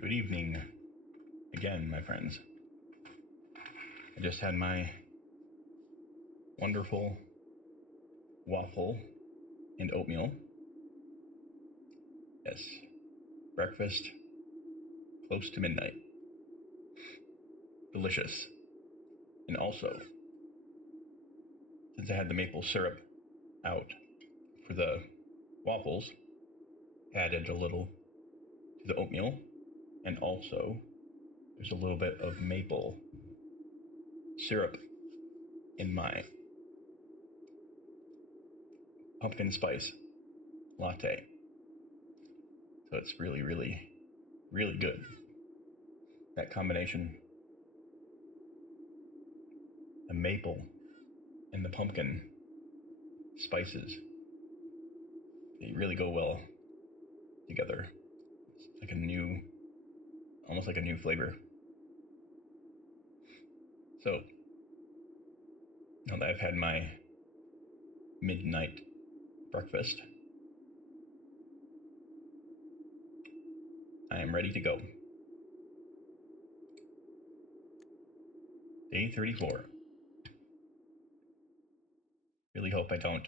Good evening again, my friends. I just had my wonderful waffle and oatmeal. Yes, breakfast close to midnight. Delicious. And also, since I had the maple syrup out for the waffles, added a little to the oatmeal, and also there's a little bit of maple syrup in my pumpkin spice latte. So it's really, really, really good. That combination, the maple and the pumpkin spices, they really go well together. It's like a new, almost like a new flavor. So now that I've had my midnight breakfast, I am ready to go. Day 34. Really hope I don't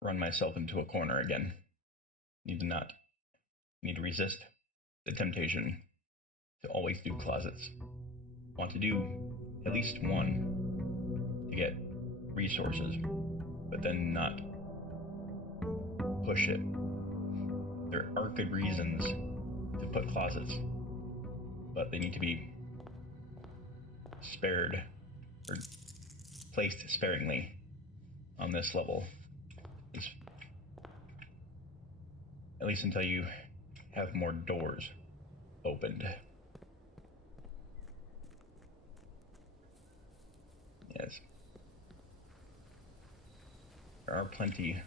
run myself into a corner again. Need to not. Need to resist the temptation to always do closets. Want to do at least one to get resources, but then not push it. There are good reasons to put closets, but they need to be spared or placed sparingly on this level, at least until you have more doors opened. Yes. There are plenty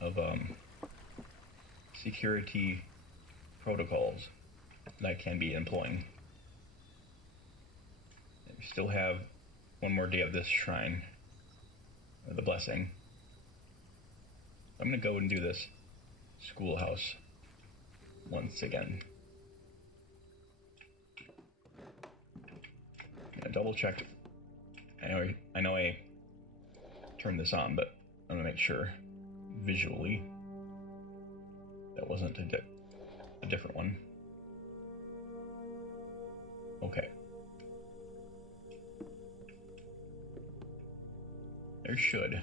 of security protocols that I can be employing. We still have one more day of this shrine, the blessing. I'm gonna go and do this schoolhouse once again. I double checked. I know I turned this on, but I'm gonna make sure visually that wasn't a different one. Okay. There should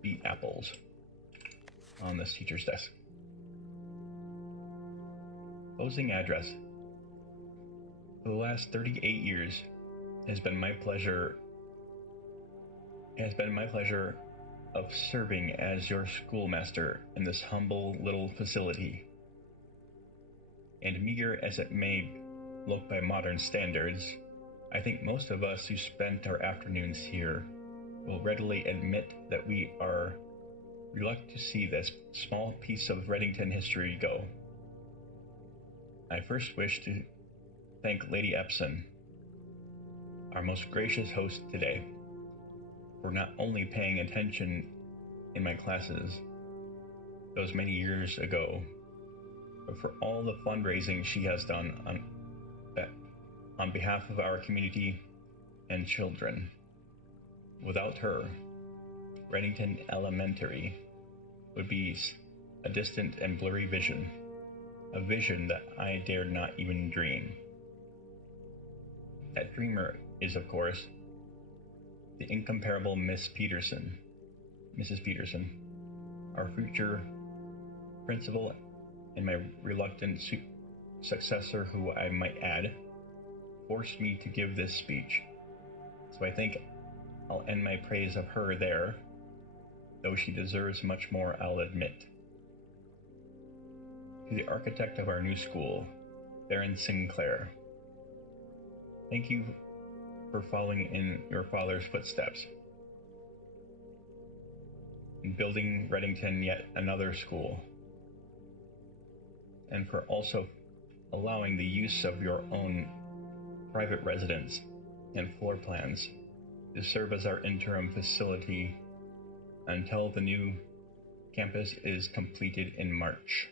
be apples on this teacher's desk. Closing address. For the last 38 years, it has been my pleasure of serving as your schoolmaster in this humble little facility. And meager as it may look by modern standards, I think most of us who spent our afternoons here will readily admit that we are reluctant to see this small piece of Reddington history go. I first wish to thank Lady Epson, our most gracious host today, for not only paying attention in my classes those many years ago, but for all the fundraising she has done on behalf of our community and children. Without her, Reddington Elementary would be a distant and blurry vision, a vision that I dared not even dream. That dreamer is, of course, the incomparable Mrs. Peterson, our future principal and my reluctant successor, who I might add, forced me to give this speech. So I think I'll end my praise of her there, though she deserves much more, I'll admit. To the architect of our new school, Baron Sinclair, thank you for following in your father's footsteps in building Reddington yet another school, and for also allowing the use of your own private residence and floor plans to serve as our interim facility until the new campus is completed in March.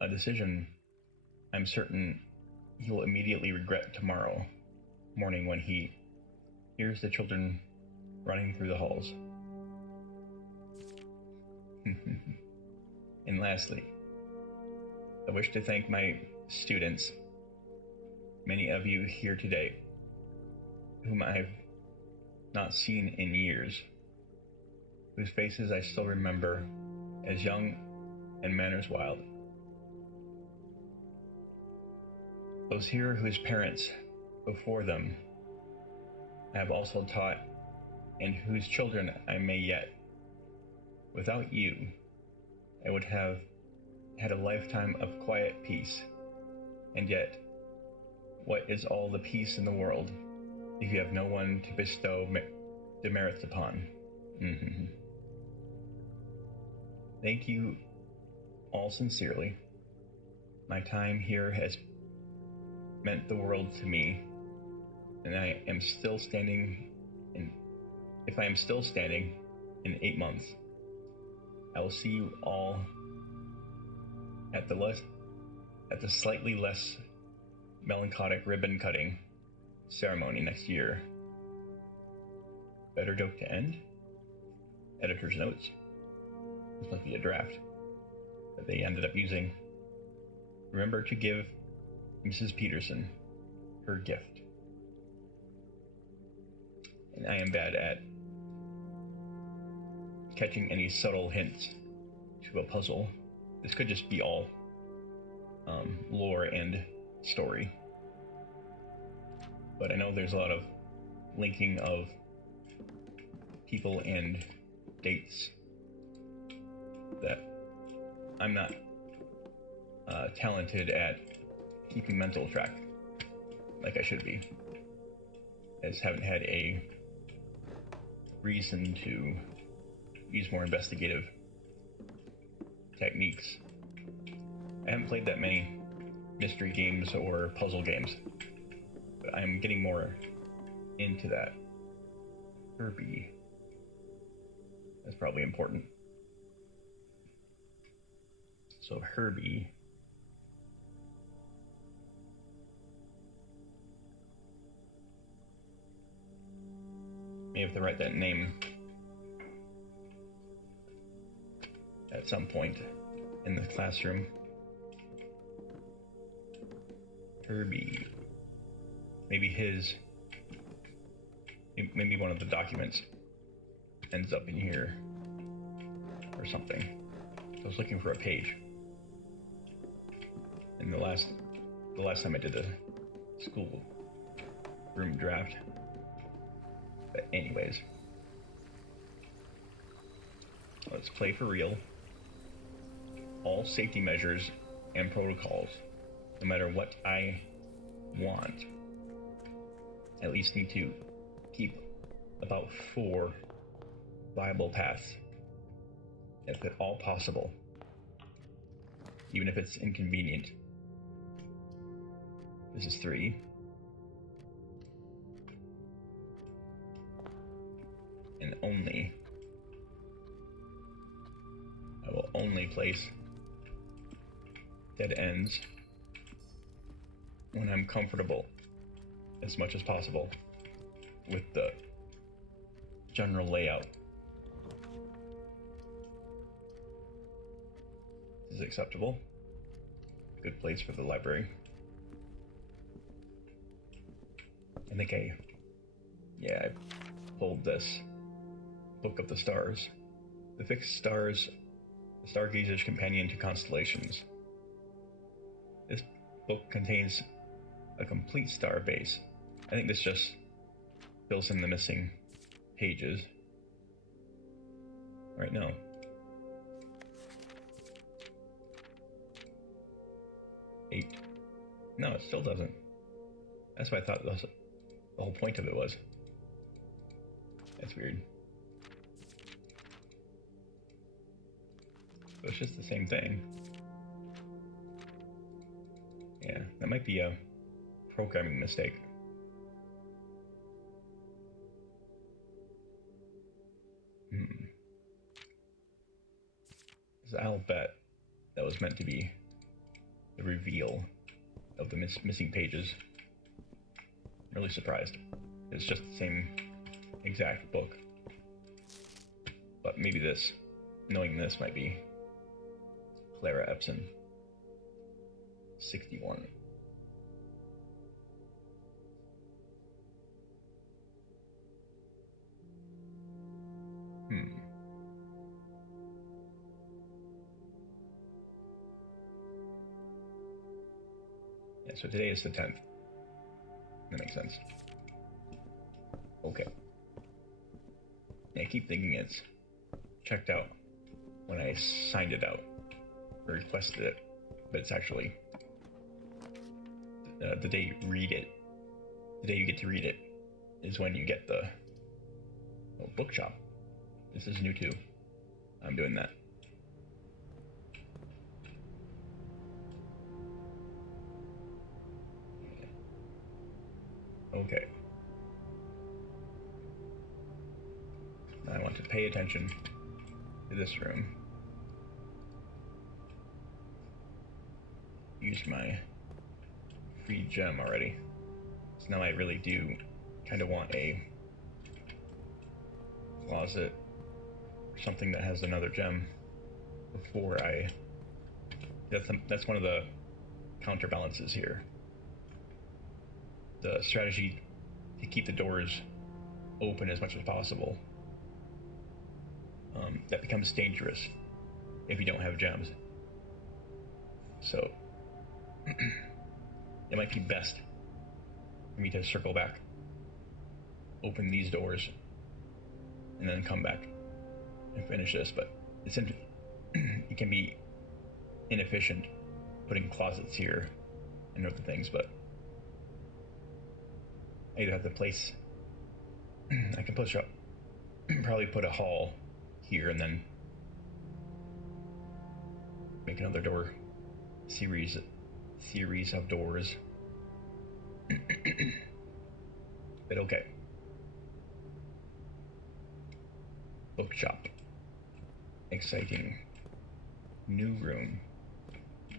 A decision I'm certain he will immediately regret tomorrow morning when he hears the children running through the halls. And lastly, I wish to thank my students, many of you here today, whom I've not seen in years, whose faces I still remember as young and manners wild. Those here whose parents before them I have also taught, and whose children I may yet. Without you, I would have had a lifetime of quiet peace. And yet, what is all the peace in the world if you have no one to bestow demerits upon? Thank you all sincerely. My time here has meant the world to me, and I am still standing if I am still standing in 8 months, I will see you all at the slightly less melancholic ribbon cutting ceremony next year. Better joke to end? Editor's notes. This might be a draft that they ended up using. Remember to give Mrs. Peterson her gift. And I am bad at catching any subtle hints to a puzzle. This could just be all lore and story. But I know there's a lot of linking of people and dates that I'm not talented at keeping mental track like I should be, as haven't had a reason to use more investigative techniques. I haven't played that many mystery games or puzzle games, but I'm getting more into that. Herbie. That's probably important. So Herbie. May have to write that name at some point in the classroom. Herbie. Maybe one of the documents ends up in here or something. I was looking for a page. And the last time I did the school room draft. But anyways, let's play for real. All safety measures and protocols, no matter what I want, at least need to keep about 4 viable paths, if at all possible, even if it's inconvenient. This is 3. And I will only place dead ends when I'm comfortable as much as possible with the general layout. This is acceptable. Good place for the library. I think I pulled this Book of the Stars. The Fixed Stars, the Stargazer's Companion to Constellations. This book contains a complete star base. I think this just fills in the missing pages. Right now. Eight. No, it still doesn't. That's what I thought the whole point of it was. That's weird. So it's just the same thing. Yeah, that might be a programming mistake. Because I'll bet that was meant to be the reveal of the missing pages. I'm really surprised. It's just the same exact book. But maybe this, knowing this, might be Clara Epson. 61. Yeah, so today is the 10th. That makes sense. Okay. Yeah, I keep thinking it's checked out when I signed it out or requested it, but it's actually the day you read it. The day you get to read it is when you get the bookshop. This is new too. I'm doing that. Okay. I want to pay attention to this room. Used my free gem already. So now I really do kind of want a closet or something that has another gem before I... That's one of the counterbalances here. The strategy to keep the doors open as much as possible. That becomes dangerous if you don't have gems. So it might be best for me to circle back, open these doors, and then come back and finish this. But it can be inefficient putting closets here and other things, but I either have to place, I can push up, probably put a hall here and then make another door series of doors. But okay. Bookshop. Exciting. New room.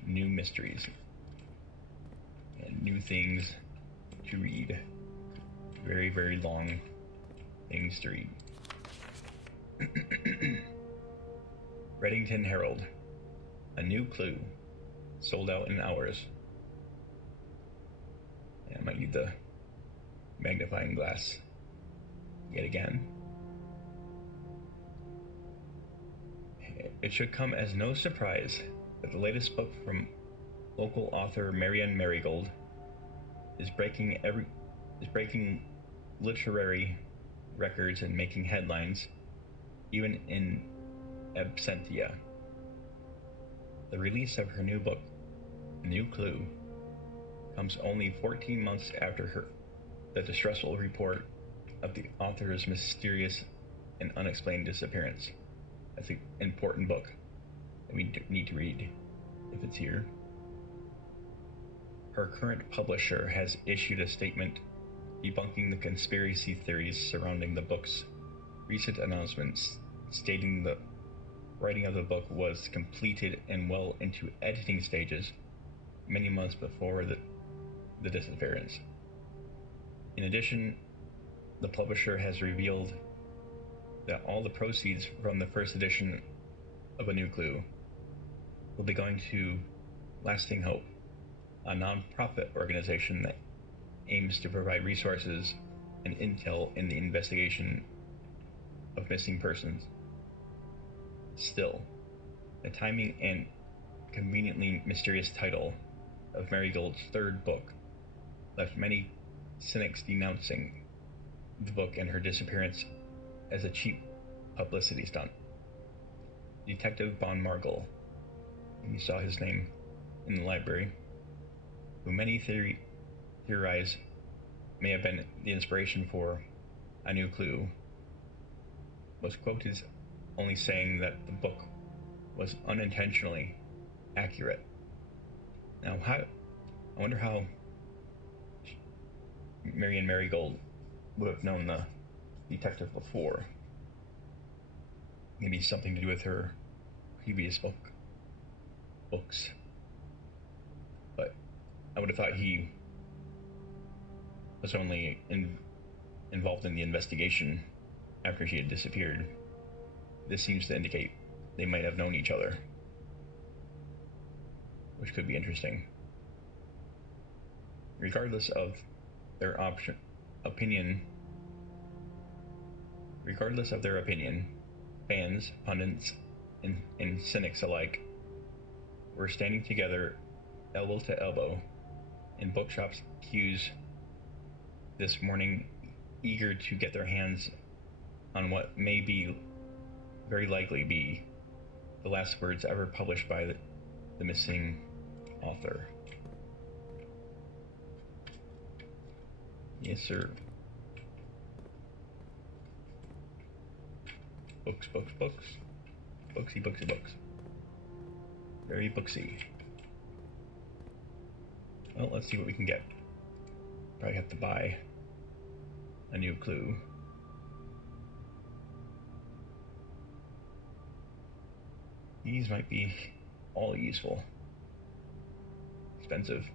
New mysteries. And new things to read. Very, very long things to read. Reddington Herald. A new clue. Sold out in hours. Yeah, I might need the magnifying glass yet again. It should come as no surprise that the latest book from local author Marianne Marigold is breaking literary records and making headlines, even in absentia. The release of her new book, A New Clue, comes only 14 months after the distressful report of the author's mysterious and unexplained disappearance. That's an important book that we need to read if it's here. Her current publisher has issued a statement debunking the conspiracy theories surrounding the book's recent announcements, stating the writing of the book was completed and well into editing stages many months before the disappearance. In addition, the publisher has revealed that all the proceeds from the first edition of A New Clue will be going to Lasting Hope, a non-profit organization that aims to provide resources and intel in the investigation of missing persons. Still, the timing and conveniently mysterious title of Marigold's third book left many cynics denouncing the book and her disappearance as a cheap publicity stunt. Detective Von Margel, you saw his name in the library, who many theorize may have been the inspiration for A New Clue, was quoted only saying that the book was unintentionally accurate. Now, I wonder how Marianne Marigold would have known the detective before. Maybe something to do with her previous books. I would have thought he was only involved in the investigation after she had disappeared. This seems to indicate they might have known each other, which could be interesting. Regardless of their opinion, fans, pundits, and cynics alike were standing together, elbow to elbow, in bookshops' queues this morning, eager to get their hands on what may be, very likely be, the last words ever published by the missing author. Yes, sir. Books. Booksy. Very booksy. Well, let's see what we can get. Probably have to buy a new clue. These might be all useful. Expensive.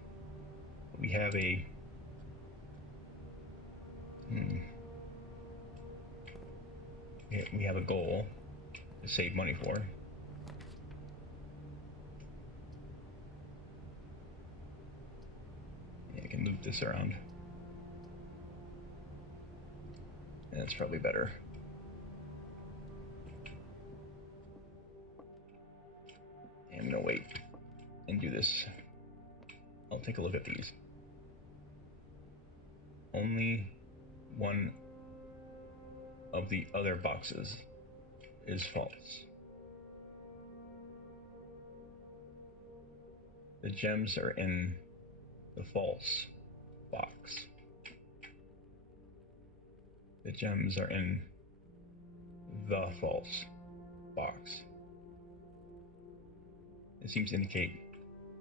But we have a... We have a goal to save money for. Yeah, I can loop this around. And that's probably better. I'm gonna wait and do this. I'll take a look at these. Only one of the other boxes is false. The gems are in the false box. The gems are in the false box. It seems to indicate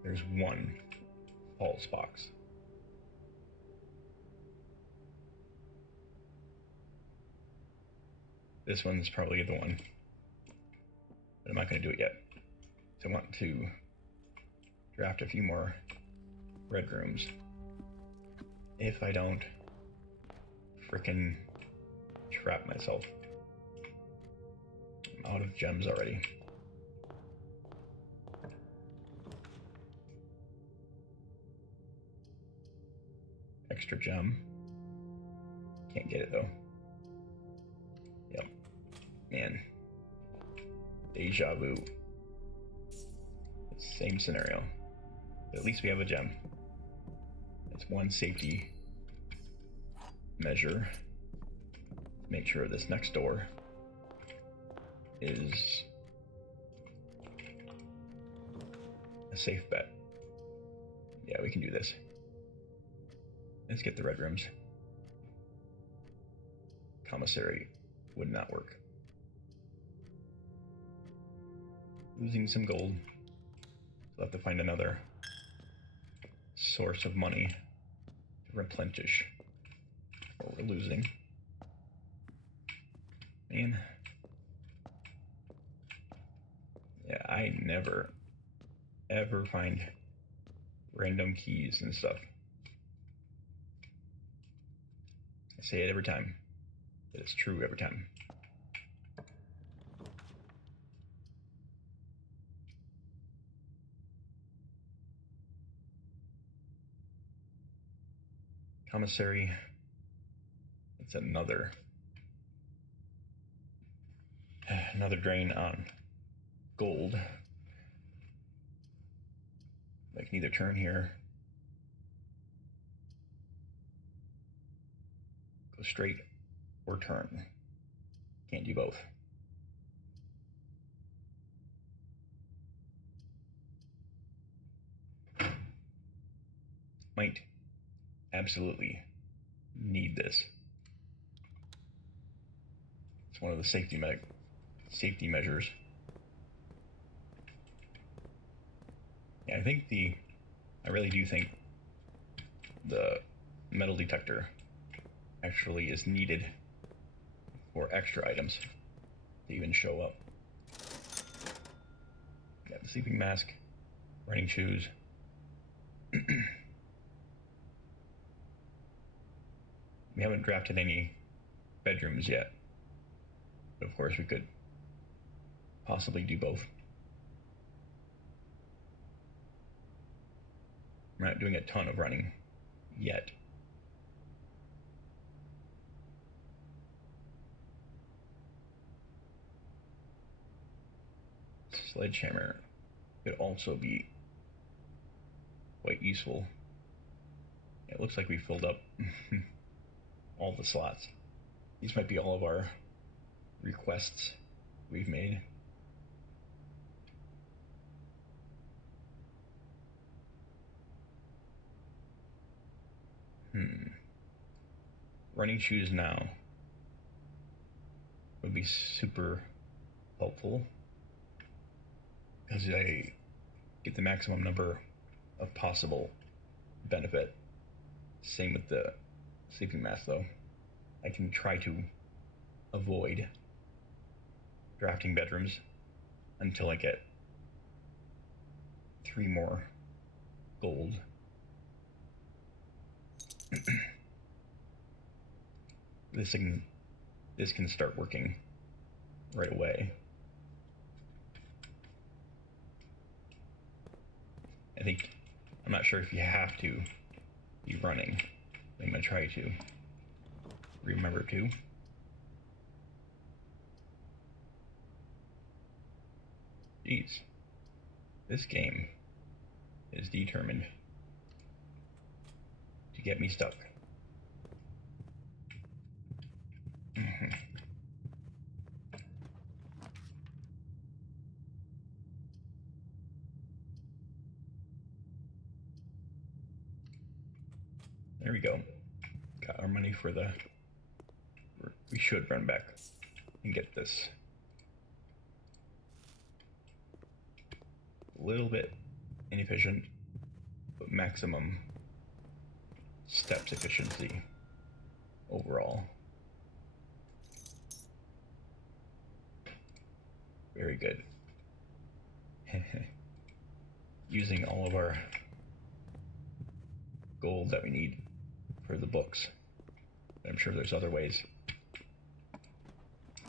there's one false box. This one's probably the one, but I'm not going to do it yet. So I want to draft a few more red rooms. If I don't frickin' trap myself. I'm out of gems already. Extra gem. Can't get it though. Yep. Man. Deja vu. Same scenario. But at least we have a gem. That's one safety measure. Make sure this next door is a safe bet. Yeah, we can do this. Let's get the red rooms. Commissary would not work. Losing some gold. We'll have to find another source of money to replenish what we're losing. Man. Yeah, I never ever find random keys and stuff. I say it every time, but it's true every time. Commissary. It's another drain on gold. I can either turn here, go straight, or turn. Can't do both. Might absolutely need this. It's one of the safety measures. Yeah, I really do think the metal detector actually is needed for extra items to even show up. Got the sleeping mask, running shoes. We haven't drafted any bedrooms yet. But of course we could possibly do both. We're not doing a ton of running yet. Sledgehammer could also be quite useful. It looks like we filled up all the slots. These might be all of our requests we've made. Running shoes now would be super helpful because I get the maximum number of possible benefit. Same with the sleeping mask though. I can try to avoid drafting bedrooms until I get 3 more gold. This can start working right away. I'm not sure if you have to be running. I'm gonna try to remember to. Jeez, this game is determined to get me stuck. There we go. Got our money for the... We should run back and get this. A little bit inefficient, but maximum steps efficiency overall. Very good. Using all of our gold that we need for the books. I'm sure there's other ways.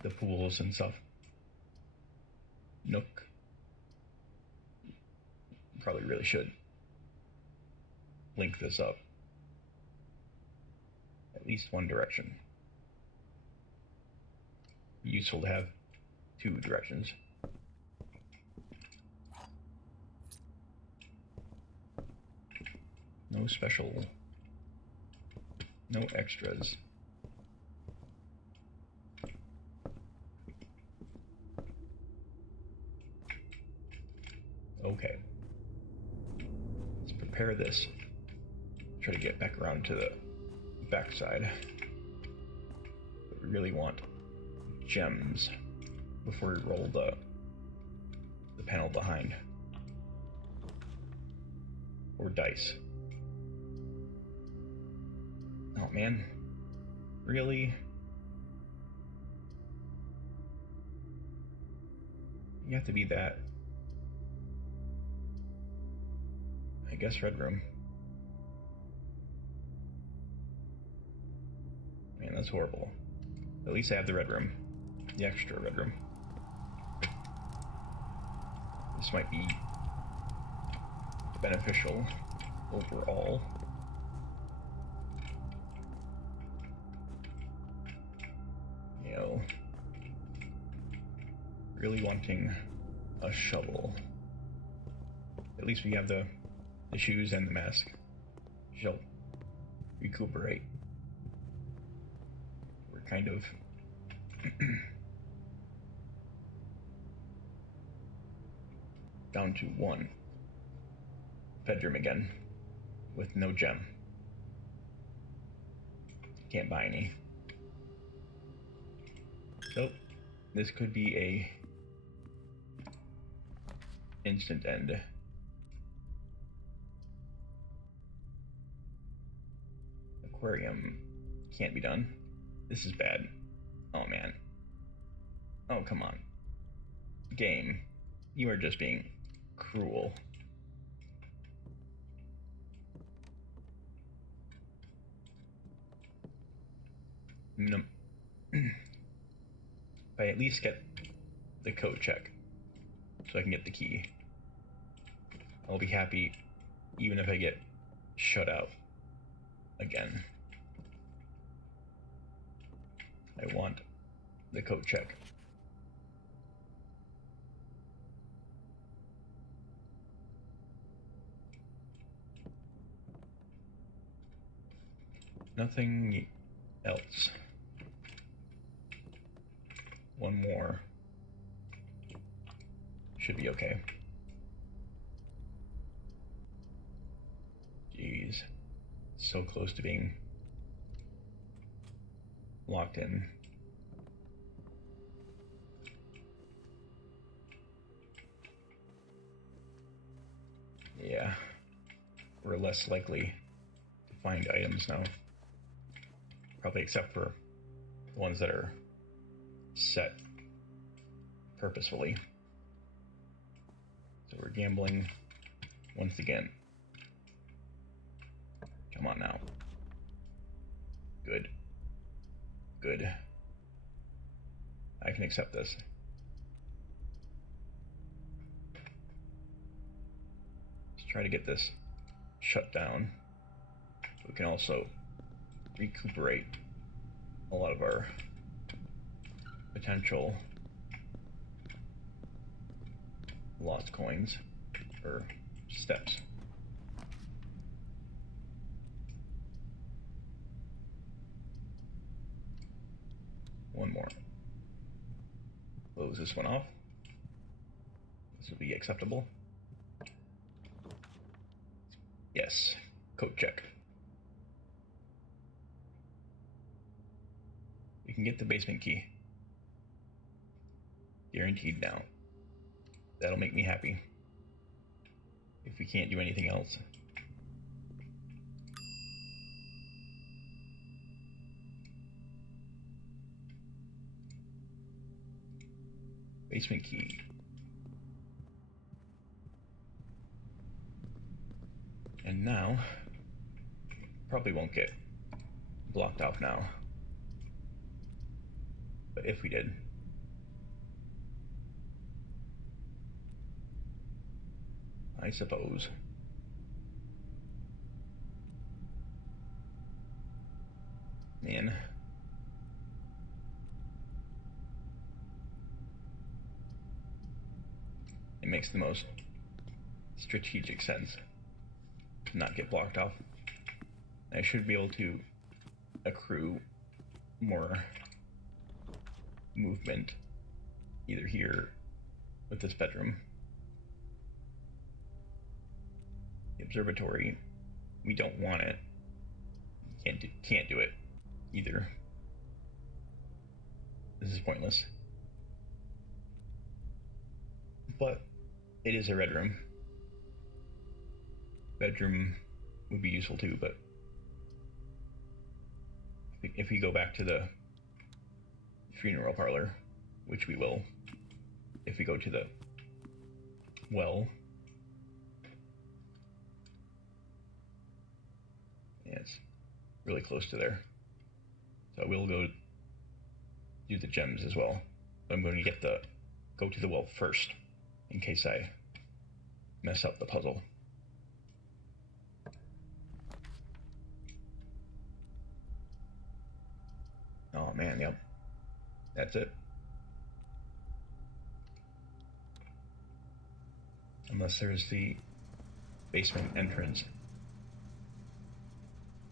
The pools and stuff. Nook. Probably really should link this up. At least one direction. Useful to have 2 directions. No special, no extras. Okay. Let's prepare this. Try to get back around to the backside. But we really want gems before we roll the panel behind. Or dice. Oh man, really? You have to be that. I guess red room. Man, that's horrible. At least I have the red room. The extra red room. This might be beneficial overall. You know, really wanting a shovel. At least we have the shoes and the mask. She'll recuperate. We're kind of down to 1 bedroom again with no gem. Can't buy any. So this could be a instant end. Aquarium can't be done. This is bad. Oh man. Oh, come on. Game, you are just being cruel. if I at least get the code check so I can get the key, I'll be happy, even if I get shut out again. I want the code check. Nothing else. One more. Should be okay. Jeez. So close to being locked in. Yeah. We're less likely to find items now. Probably except for the ones that are set purposefully. So we're gambling once again. Come on now. Good. Good. I can accept this. Let's try to get this shut down. We can also recuperate a lot of our potential lost coins or steps. One more. Close this one off. This will be acceptable. Yes. Code check. We can get the basement key. Guaranteed now. That'll make me happy. If we can't do anything else. Basement key. And now, probably won't get blocked off now. But if we did, I suppose. Man. It makes the most strategic sense to not get blocked off. I should be able to accrue more movement either here with this bedroom. The observatory, we don't want it. Can't do it either. This is pointless. But it is a red room. Bedroom would be useful too, but if we go back to the funeral parlor, which we will, if we go to the well, yeah, it's really close to there. So we'll go do the gems as well. But I'm going to go to the well first, in case I mess up the puzzle. Oh man, yep. That's it. Unless there's the basement entrance.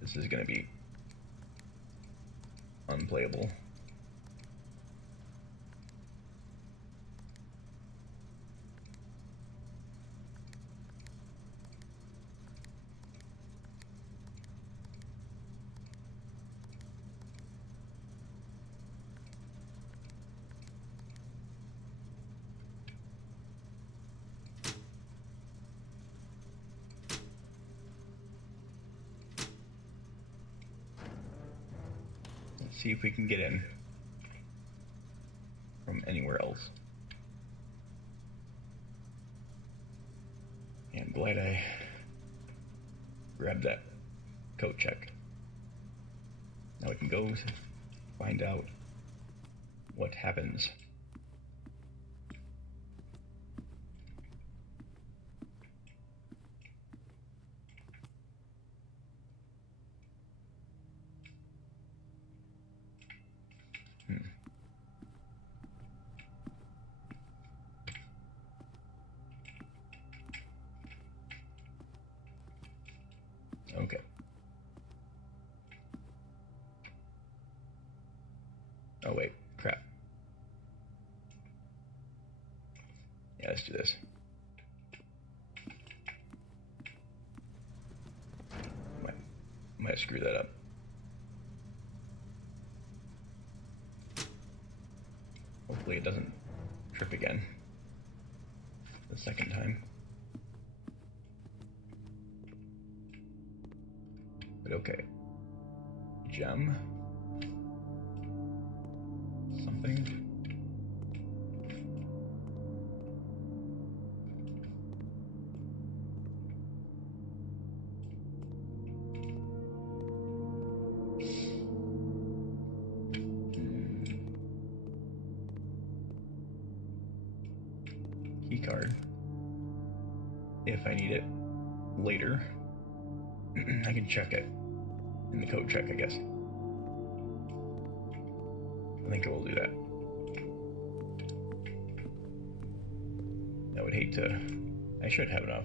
This is gonna be unplayable. See if we can get in from anywhere else. Yeah, I'm glad I grabbed that coat check. Now we can go find out what happens. Okay. Oh wait, crap. Yeah, let's do this. Might screw that up. Hopefully it doesn't trip again the second time. But okay. Gem. Something. Key card. If I need it later, I can check it in the code check, I guess. I think it will do that. I would hate to. I should have enough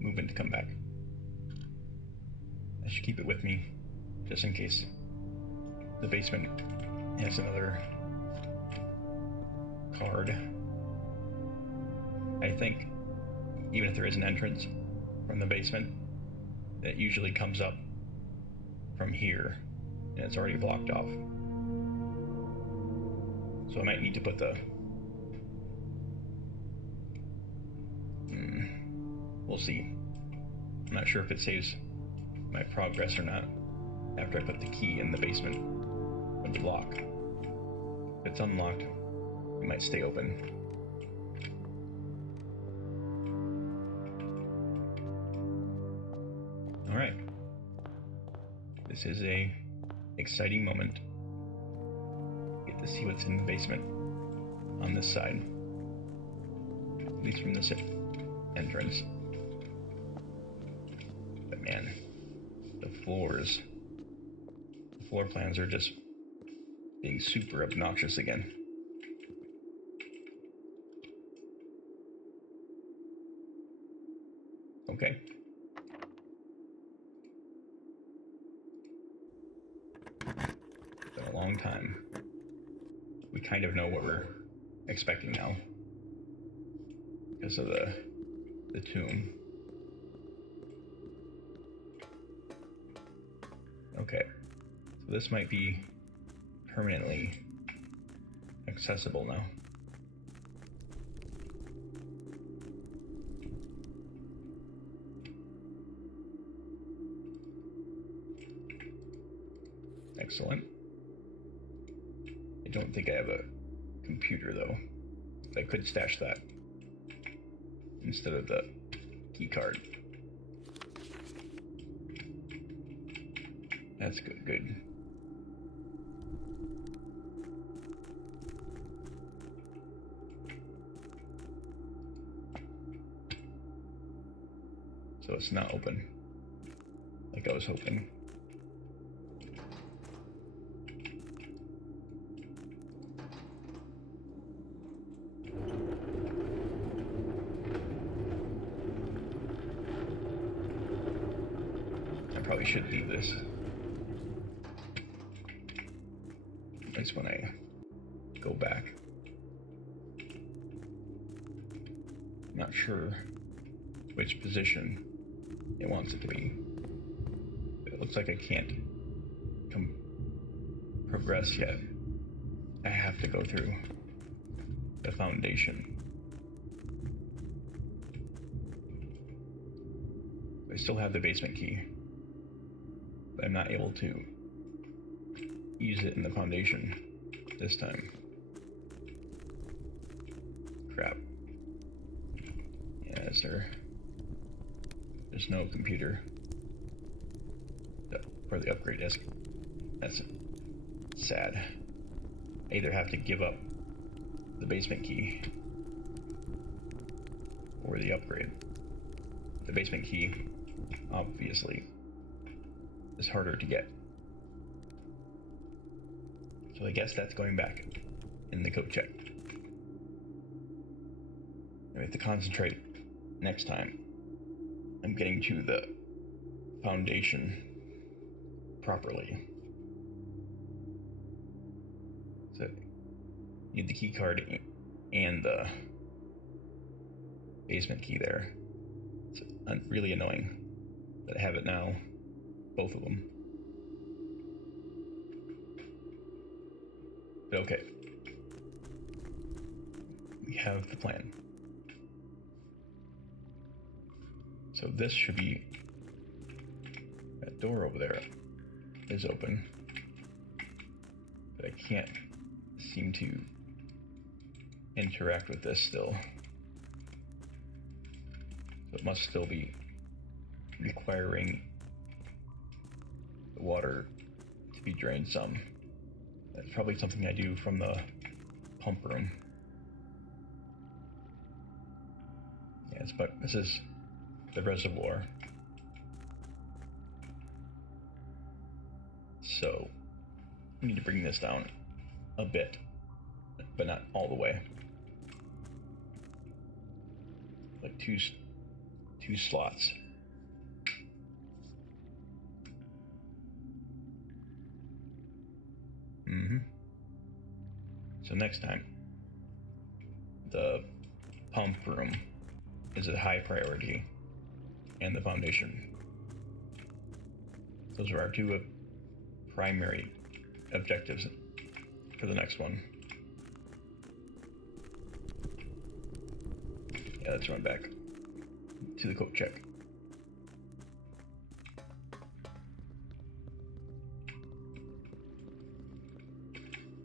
movement to come back. I should keep it with me just in case the basement has another card. I think even if there is an entrance from the basement, that usually comes up from here and it's already blocked off. So I might need to put the we'll see. I'm not sure if it saves my progress or not after I put the key in the basement of the block. If it's unlocked, it might stay open. Alright. This is a exciting moment. Get to see what's in the basement on this side. At least from this entrance. But man, the floor plans are just being super obnoxious again. Okay. Been a long time. We kind of know what we're expecting now because of the tomb. Okay, so this might be permanently accessible now. Excellent. I don't think I have a computer though. I could stash that instead of the key card. That's good. So it's not open like I was hoping. I probably should leave this. At least when I go back. Not sure which position it wants it to be. It looks like I can't progress yet. I have to go through the foundation. I still have the basement key, but I'm not able to use it in the foundation this time. Crap. Yeah, there's no computer for the upgrade disk. That's sad. I either have to give up the basement key or the upgrade. The basement key, obviously, is harder to get. So I guess that's going back in the code check. I have to concentrate next time. I'm getting to the foundation properly. So need the key card and the basement key there. It's really annoying that I have it now, both of them. But okay, we have the plan. So this should be, that door over there is open, but I can't seem to interact with this still. So it must still be requiring the water to be drained some. That's probably something I do from the pump room. Yes, but this is the reservoir. So we need to bring this down a bit, but not all the way. Like two slots. So next time, the pump room is a high priority, and the foundation. Those are our two primary objectives for the next one. Yeah, let's run back to the code check.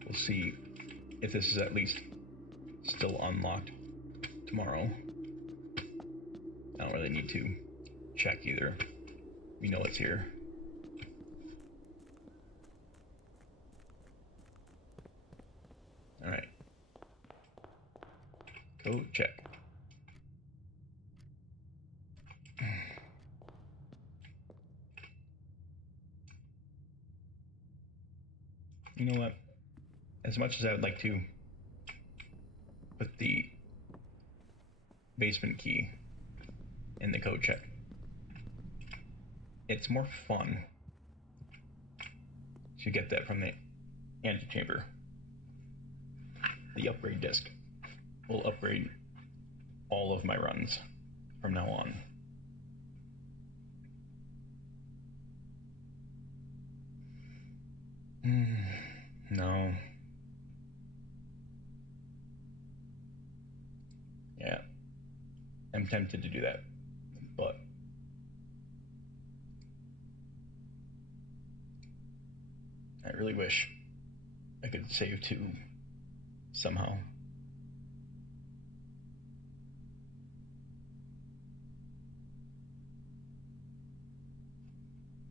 We'll see if this is at least still unlocked tomorrow. I don't really need to check either. We know it's here. Alright. Code check. You know what? As much as I would like to put the basement key in the code check, it's more fun to get that from the antechamber. The upgrade disc will upgrade all of my runs from now on. No. Yeah, I'm tempted to do that, but I really wish I could save 2 somehow.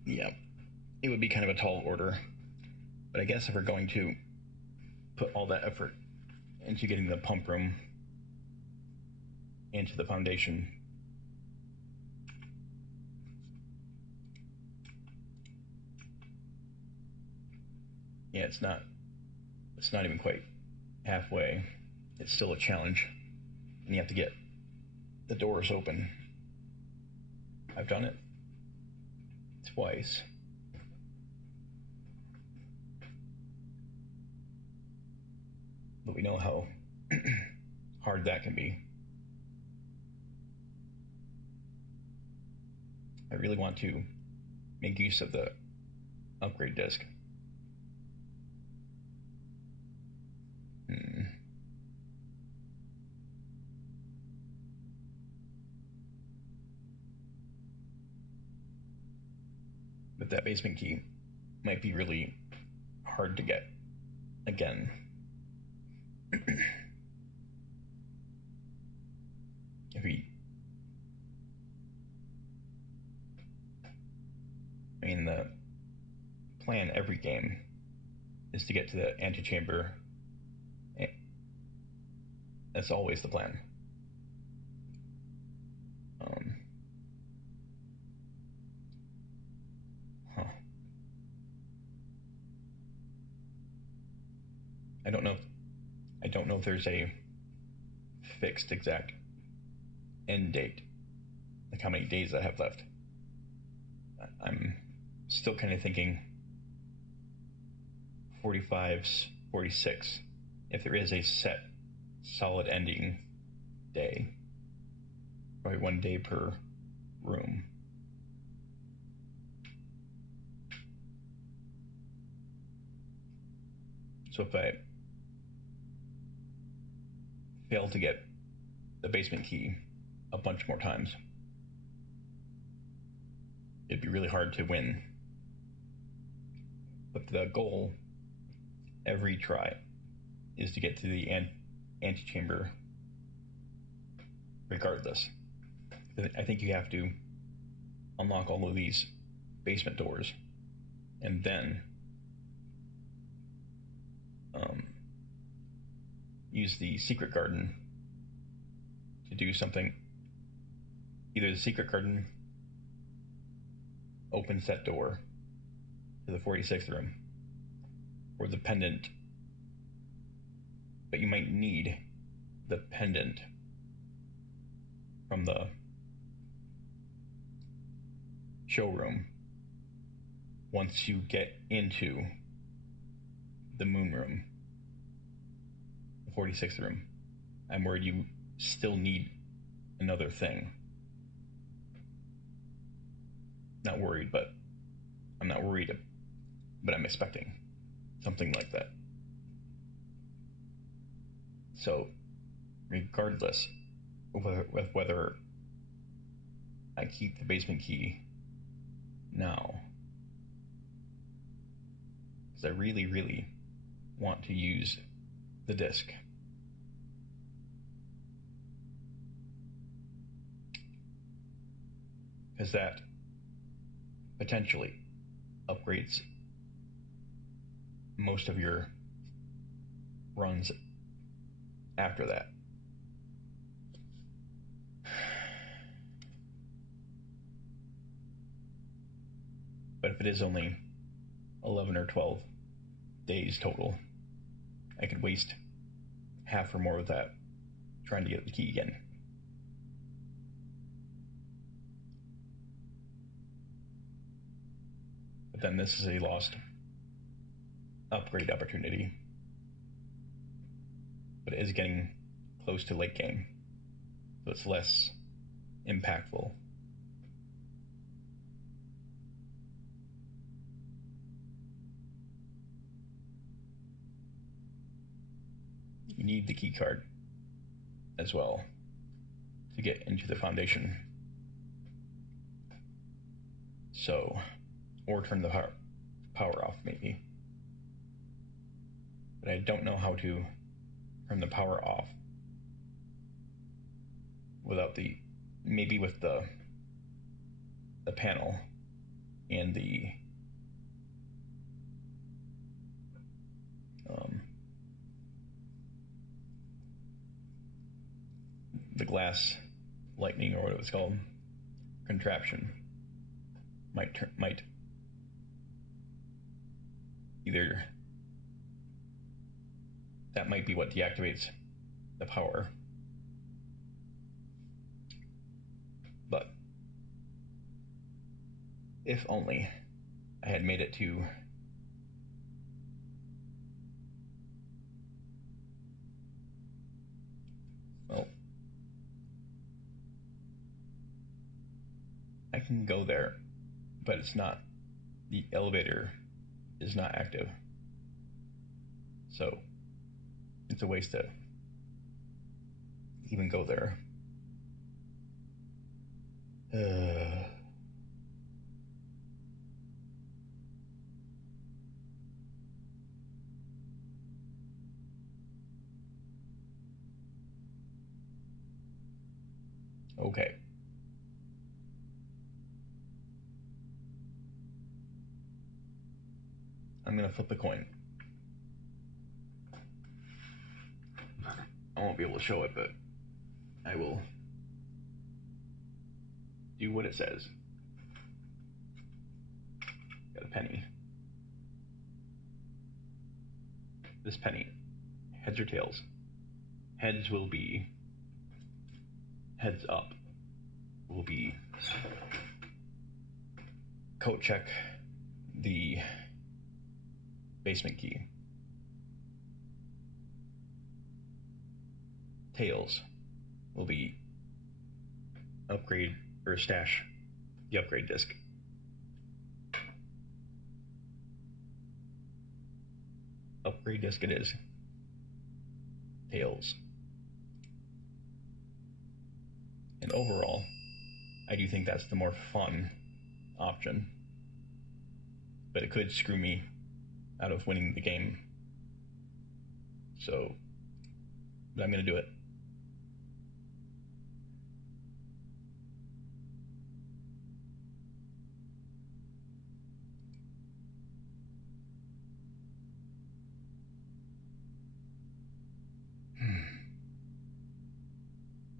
Yeah, it would be kind of a tall order, but I guess if we're going to put all that effort into getting the pump room into the foundation, yeah, it's not even quite halfway. It's still a challenge, and you have to get the doors open. I've done it twice. But we know how hard that can be. I really want to make use of the upgrade disc. But that basement key might be really hard to get again. The plan every game is to get to the antechamber. That's always the plan. I don't know if there's a fixed exact end date, like how many days I have left. I'm still kind of thinking 45, 46, if there is a set solid ending day, probably 1 day per room. So if I fail to get the basement key a bunch more times, it'd be really hard to win. But the goal every try is to get to the antechamber regardless. I think you have to unlock all of these basement doors and then use the secret garden to do something. Either the secret garden opens that door to the 46th room, or the pendant, but you might need the pendant from the showroom once you get into the moon room, the 46th room. I'm worried you still need another thing. Not worried, but I'm not worried, but I'm expecting something like that. So regardless of whether I keep the basement key now, because I really, really want to use the disc. Because that potentially upgrades most of your runs after that. But if it is only 11 or 12 days total, I could waste half or more of that trying to get the key again. But then this is a lost upgrade opportunity. But it is getting close to late game, so it's less impactful. You need the key card as well to get into the foundation. So, or turn the power off maybe. But I don't know how to turn the power off without maybe with the panel and the glass lightning, or what it was called, contraption might either that might be what deactivates the power. But if only I had made it to I can go there, but it's not, the elevator is not active. So it's a waste to even go there. Okay. I'm gonna flip a coin I won't be able to show it, but I will do what it says. Got a penny. This penny, heads or tails? Heads will be heads up. Will be coat check the basement key. Tails will be upgrade or stash the upgrade disc. Upgrade disc it is. Tails. And overall, I do think that's the more fun option. But it could screw me out of winning the game. So, but I'm gonna do it.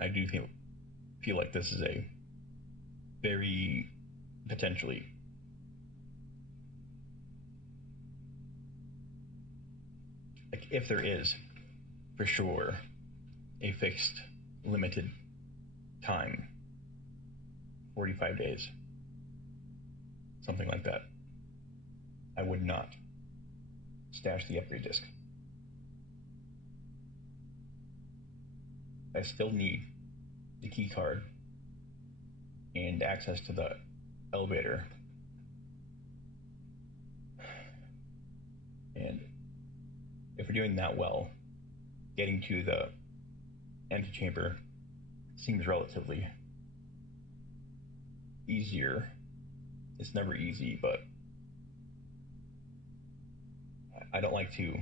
I do feel like this is a very potentially like, if there is for sure a fixed limited time, 45 days, something like that, I would not stash the upgrade disc. I still need the key card and access to the elevator. And if we're doing that well, getting to the antechamber seems relatively easier. It's never easy, but I don't like to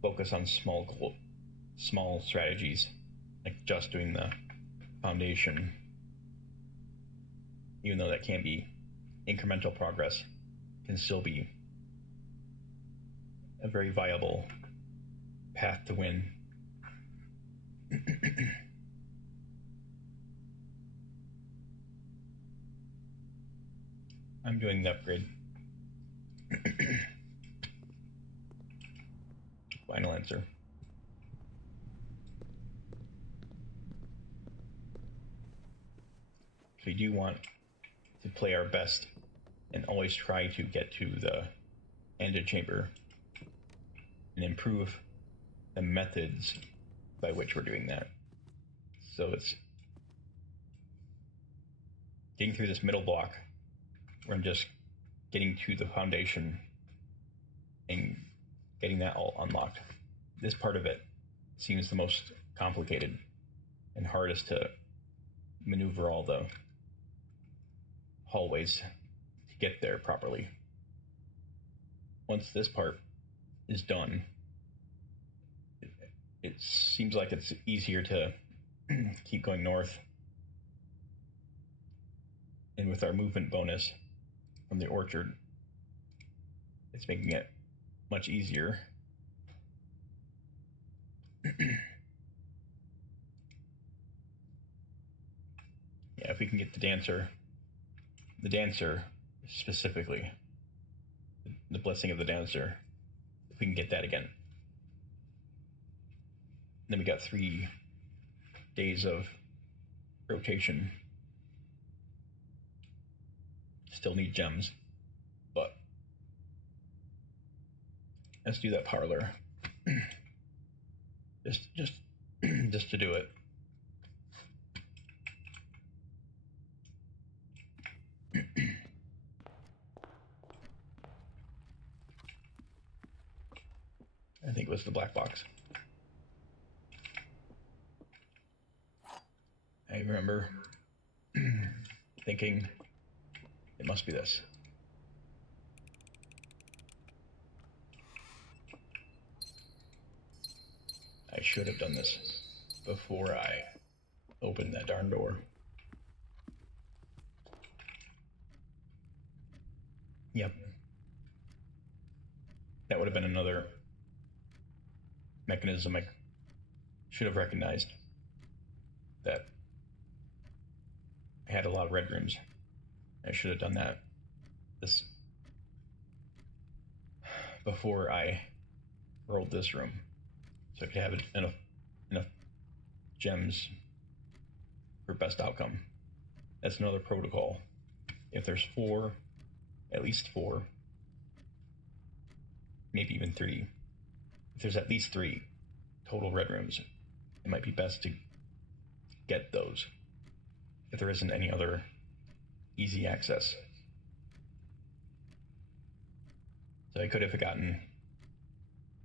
focus on small strategies, like just doing the foundation, even though that can be incremental progress, can still be a very viable path to win. I'm doing the upgrade. Final answer. We do want to play our best and always try to get to the antechamber and improve the methods by which we're doing that. So it's getting through this middle block where I'm just getting to the foundation and getting that all unlocked. This part of it seems the most complicated and hardest to maneuver all the hallways to get there properly. Once this part is done, it seems like it's easier to keep going north. And with our movement bonus from the orchard, it's making it much easier. Yeah, if we can get the dancer specifically, the blessing of the dancer, if we can get that again, then we got 3 days of rotation. Still need gems, but let's do that parlor. just to do it. I think it was the black box. I remember thinking it must be this. I should have done this before I opened that darn door. Yep. That would have been another mechanism I should have recognized that I had a lot of red rooms. I should have done this before I rolled this room, so I could have enough gems for best outcome. That's another protocol. If there's at least four, maybe even three, if there's at least 3 total red rooms, it might be best to get those if there isn't any other easy access. So I could have gotten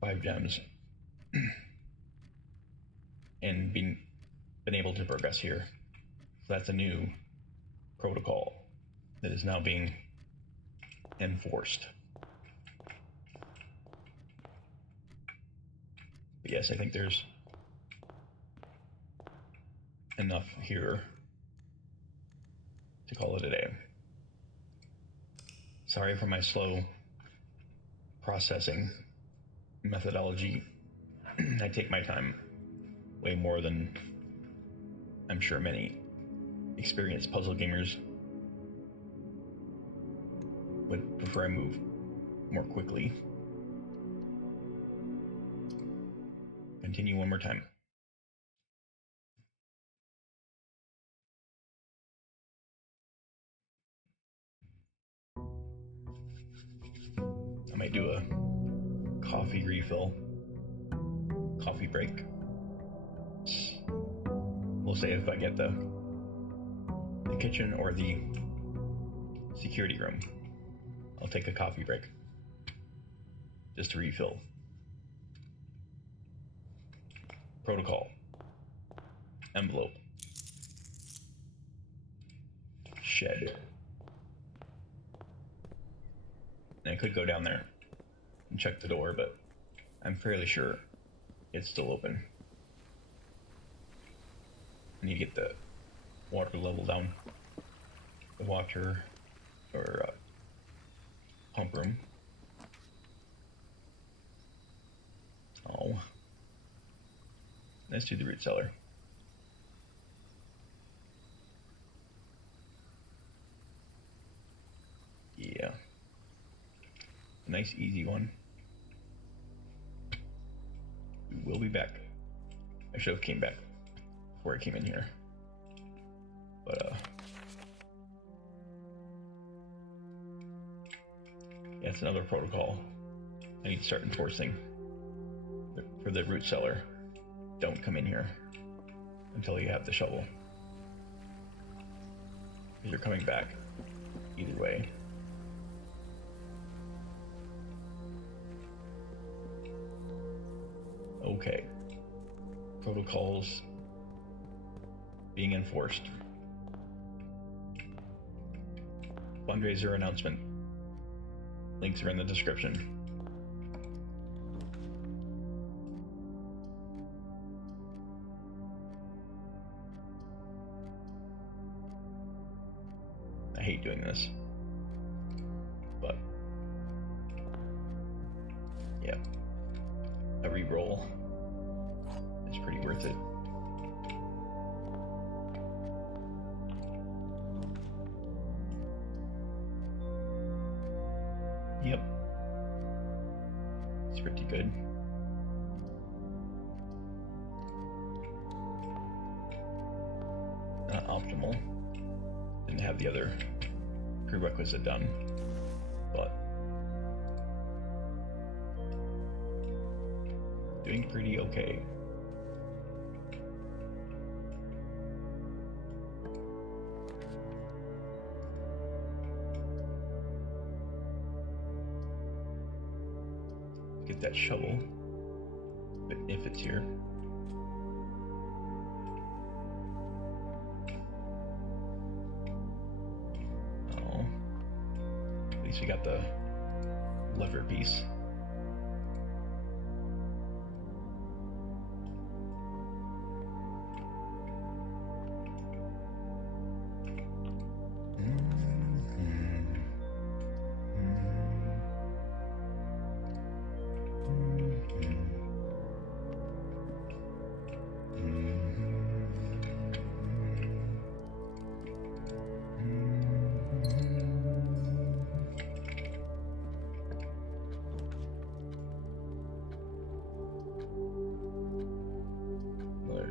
5 gems and been able to progress here. So that's a new protocol that is now being enforced. But yes, I think there's enough here to call it a day. Sorry for my slow processing methodology. I take my time way more than I'm sure many experienced puzzle gamers would prefer I move more quickly. Continue one more time. I might do a coffee refill, coffee break. We'll say if I get the kitchen or the security room, I'll take a coffee break just to refill. Protocol. Envelope. Shed. And I could go down there and check the door, but I'm fairly sure it's still open. I need to get the water level down. The water or pump room. Oh. Let's do the root cellar. Yeah. A nice easy one. We will be back. I should have came back before I came in here. But yeah, it's another protocol I need to start enforcing for the root cellar. Don't come in here until you have the shovel, because you're coming back either way. Okay, protocols being enforced. Fundraiser announcement. Links are in the description. I hate doing this, but yeah, a re-roll is pretty worth it. Yep, it's pretty good. Not optimal. Didn't have the other prerequisite done, but doing pretty okay. Get that shovel, but if it's here. Oh, at least we got the lever piece.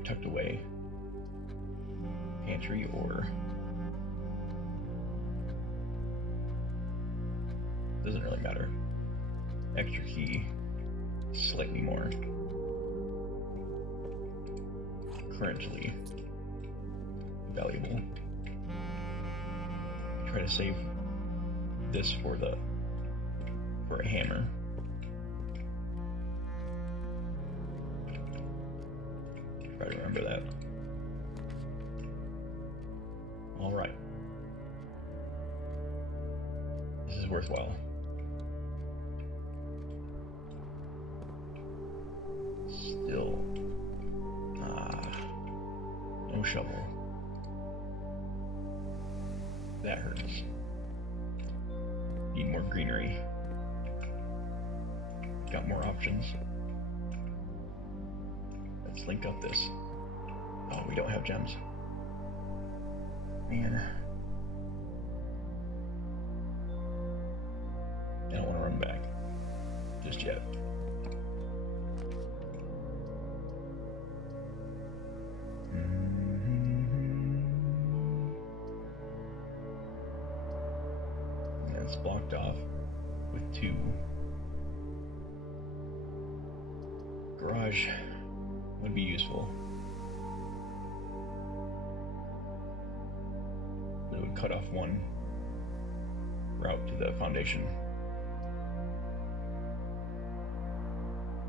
tucked away. Pantry or... doesn't really matter. Extra key, slightly more. Currently valuable. Try to save this for a hammer. Try to remember that. All right. This is worthwhile. Still, no shovel. That hurts. Need more greenery. Got more options. Let's link up this. Oh, we don't have gems. Man. I don't want to run back just yet. And it's blocked off with 2. Garage would be useful. But it would cut off one route to the foundation.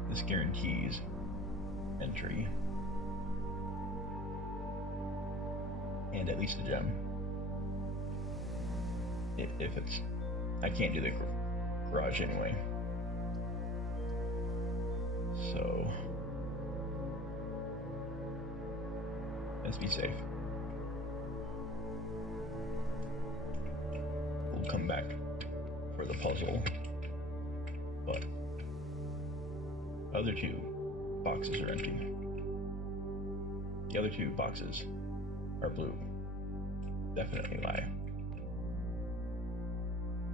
This guarantees entry. And at least a gem. If it's... I can't do the garage anyway. So... let's be safe. We'll come back for the puzzle. But... other 2 boxes are empty. The other 2 boxes are blue. Definitely lie.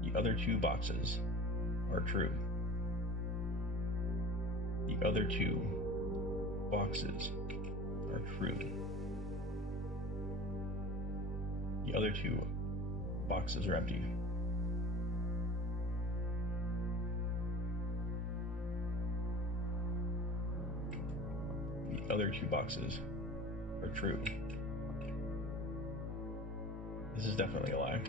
The other 2 boxes are true. The other 2 boxes are true. The other 2 boxes are empty. The other 2 boxes are true. This is definitely a lie.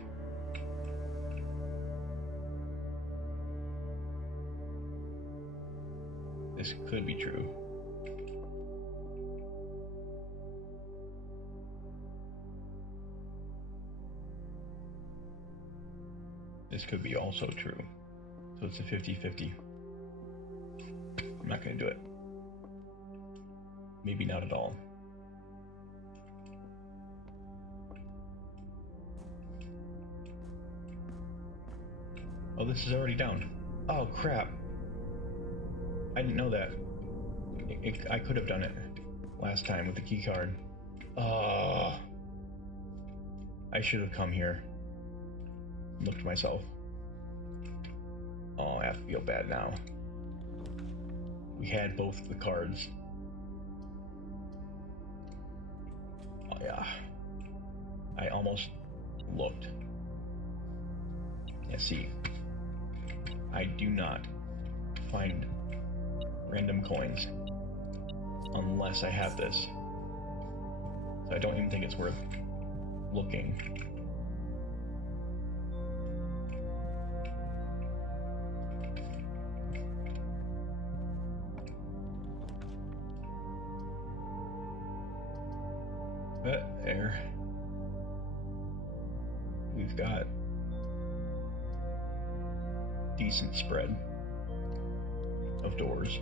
This could be true. This could be also true. So it's a 50-50. I'm not going to do it. Maybe not at all. Oh, this is already down. Oh, crap. I didn't know that. I could have done it last time with the key card. I should have come here. Looked at myself. Oh, I have to feel bad now. We had both the cards. Oh, yeah. I almost looked. Yeah, see. I do not find random coins unless I have this. So I don't even think it's worth looking. But there. We've got decent spread of doors.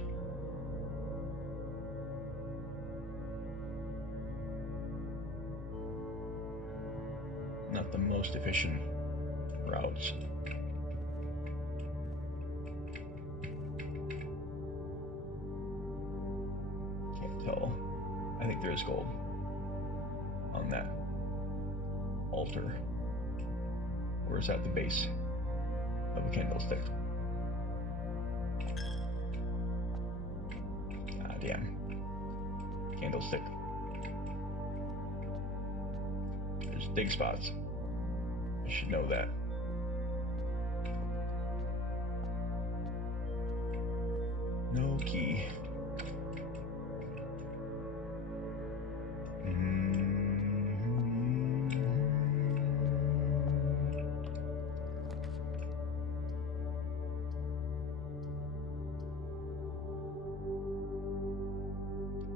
Not the most efficient routes. Can't tell. I think there is gold on that altar. Or is that the base of a candlestick? Ah, damn. Candlestick. There's dig spots. I should know that. No key.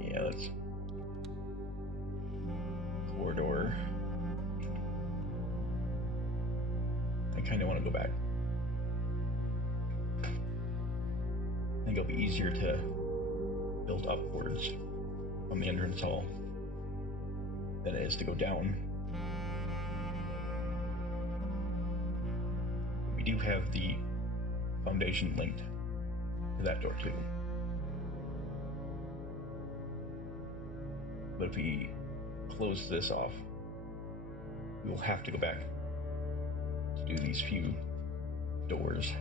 Yeah, let's corridor. I kind of want to go back. I think it'll be easier to build upwards from the entrance hall than it is to go down. We do have the foundation linked to that door too. But if we close this off, we will have to go back to do these few doors.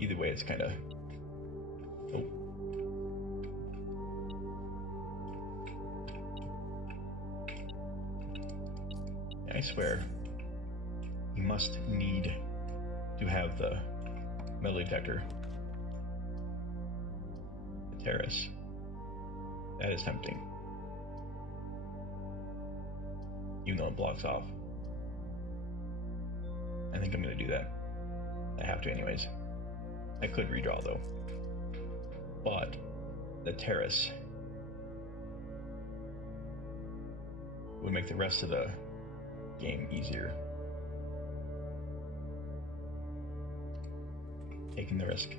Either way, it's kind of... Oh. I swear, you must need to have the metal detector. The terrace. That is tempting. Even though it blocks off. I think I'm gonna do that. I have to anyways. I could redraw though. But the terrace would make the rest of the game easier. Taking the risk.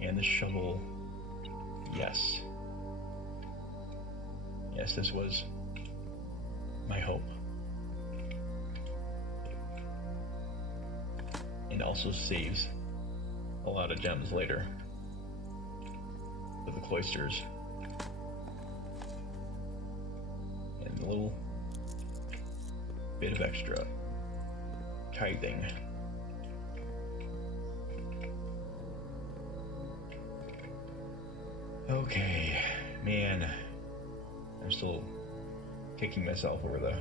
And the shovel. Yes. Yes, this was my hope. And also saves a lot of gems later for the cloisters. And a little bit of extra tithing. Okay, man, I'm still kicking myself over the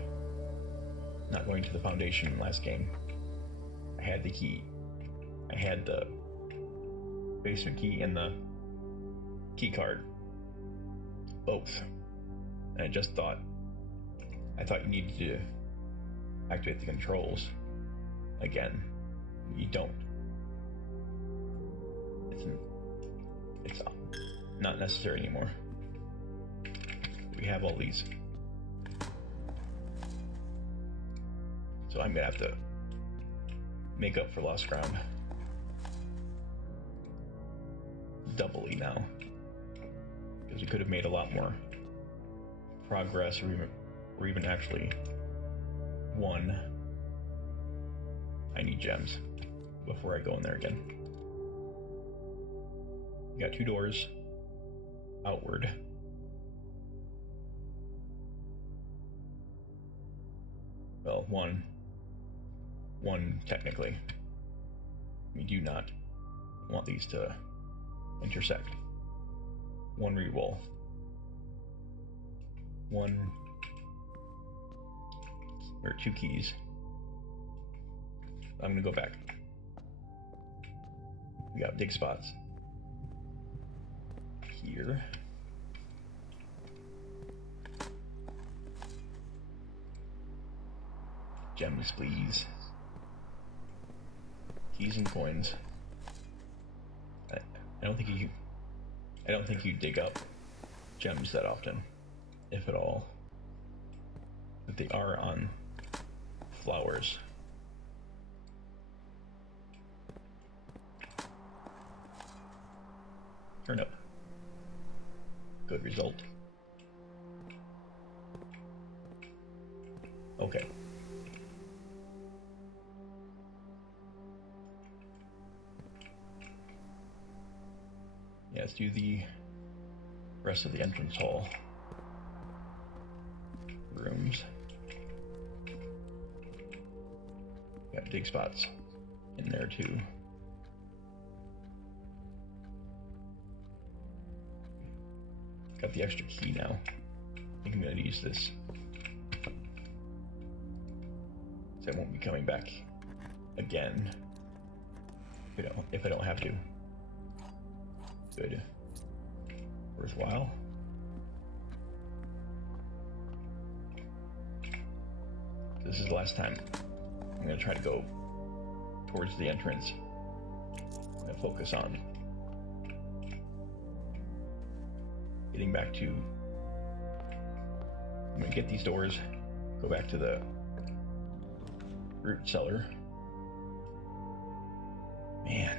not going to the foundation last game. I had the key. I had the basement key and the key card. Both. And I thought you needed to activate the controls again. You don't. It's not necessary anymore. We have all these. So I'm gonna have to make up for lost ground doubly now, because we could have made a lot more progress, or even actually won. I need gems before I go in there again. We got 2 doors outward. Well, one technically. We do not want these to intersect. 1 read wall. 1 or 2 keys. I'm gonna go back. We got dig spots here. Gems, please. Keys and coins. I don't think you dig up gems that often, if at all. But they are on flowers. Turnip. Good result. Okay. Yeah, let's do the rest of the entrance hall. Rooms. Got dig spots in there too. Got the extra key now. think I'm gonna use this. So I won't be coming back again. If I don't have to. Good. Worthwhile. This is the last time. I'm gonna try to go towards the entrance. I'm gonna focus on getting back to. I'm gonna get these doors, go back to the root cellar. Man.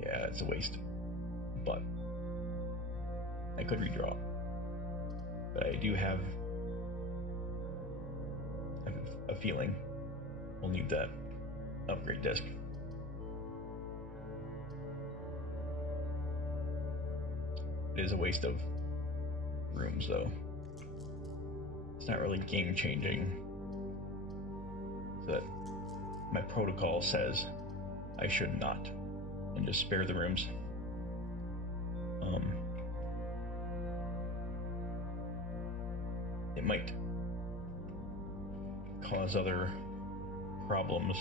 Yeah, it's a waste. But I could redraw. But I do have a feeling we'll need that upgrade disc. It is a waste of rooms, though. It's not really game changing. That my protocol says I should not, and just spare the rooms. It might cause other problems.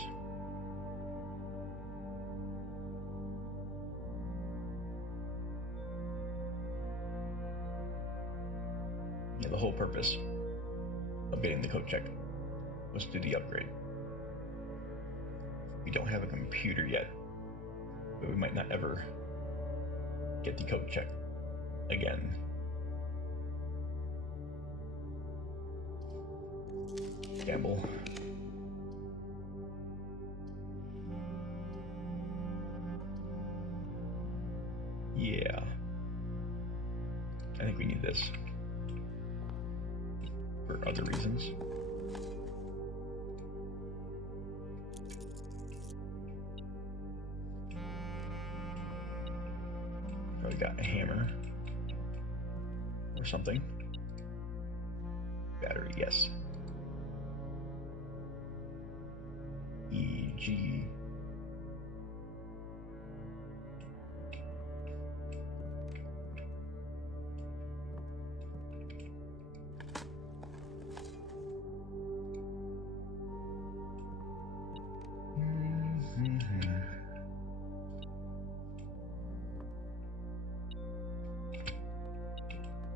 Yeah, the whole purpose of getting the code check was to do the upgrade. We don't have a computer yet, but we might not ever get the code check again. Gamble. Yeah. I think we need this for other reasons. Probably got a hammer or something. Battery, yes. E.G.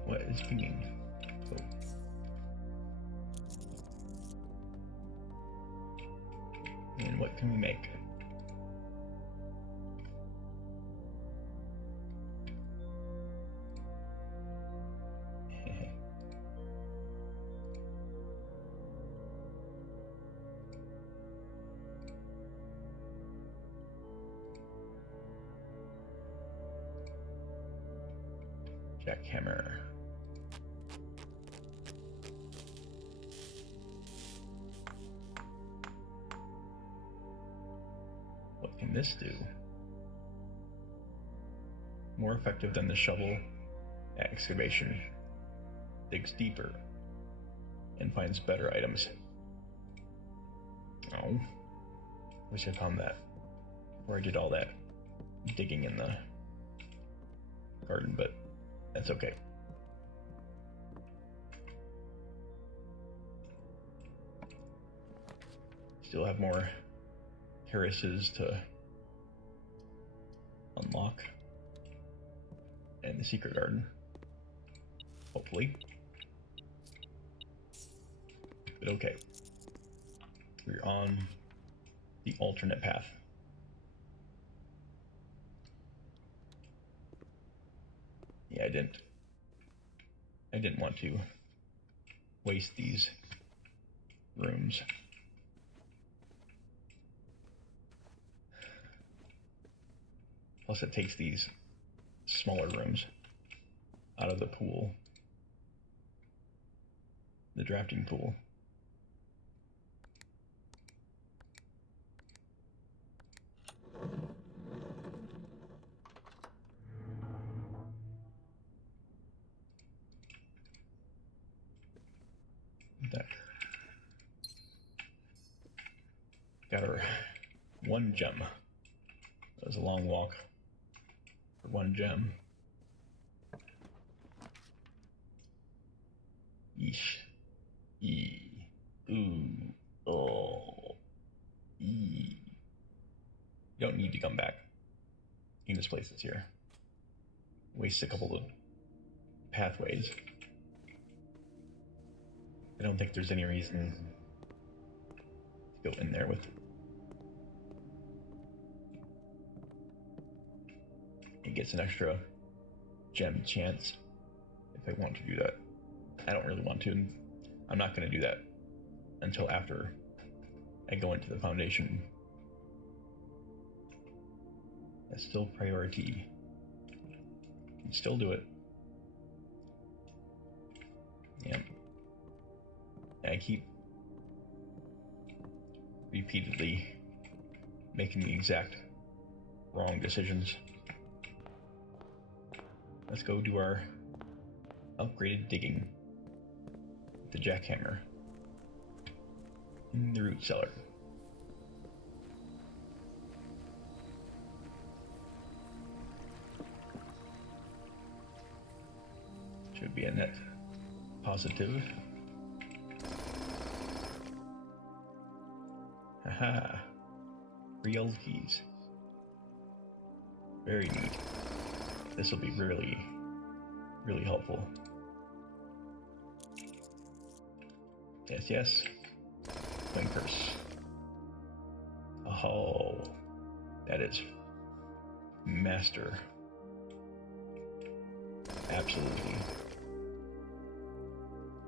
What is pinging? Oh. And what can we make? Jackhammer. What can this do? More effective than the shovel. Excavation. Digs deeper and finds better items. Oh. Wish I found that before I did all that digging in the garden, but that's okay. Still have more terraces to unlock. And the secret garden. Hopefully. But okay. We're on the alternate path. Yeah, I didn't want to waste these rooms. Plus it takes these smaller rooms out of the pool, the drafting pool. That got our one gem. That was a long walk for one gem. Yeesh. E. Ooh. Oh. E. You don't need to come back. You can just place this here. Waste a couple of pathways. I don't think there's any reason to go in there with. It gets an extra gem chance if I want to do that. I don't really want to. I'm not going to do that until after I go into the foundation. That's still priority. You can still do it. Yeah. And I keep repeatedly making the exact wrong decisions. Let's go do our upgraded digging with the jackhammer in the root cellar. Should be a net positive. Haha. Real keys. Very neat. This will be really, really helpful. Yes, yes. Blinkers. Oh, that is master. Absolutely.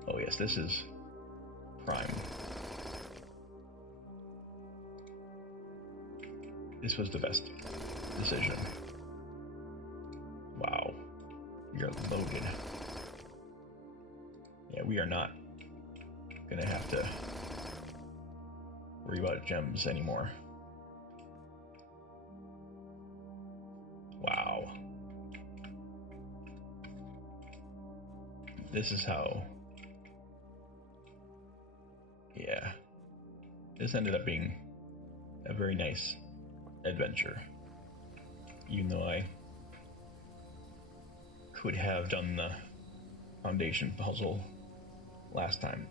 Oh yes, this is prime. This was the best decision. Wow. We are loaded. Yeah, we are not gonna have to worry about gems anymore. Wow. This is how... Yeah. This ended up being a very nice adventure. Even though I could have done the foundation puzzle last time.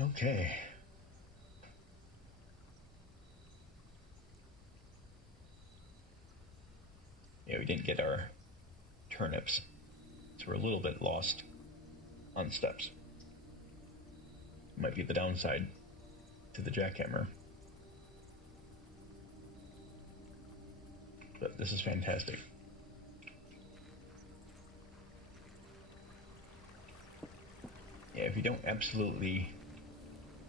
Okay. Yeah, we didn't get our turnips, so we're a little bit lost on steps. Might be the downside to the jackhammer. But this is fantastic. Yeah, if you don't absolutely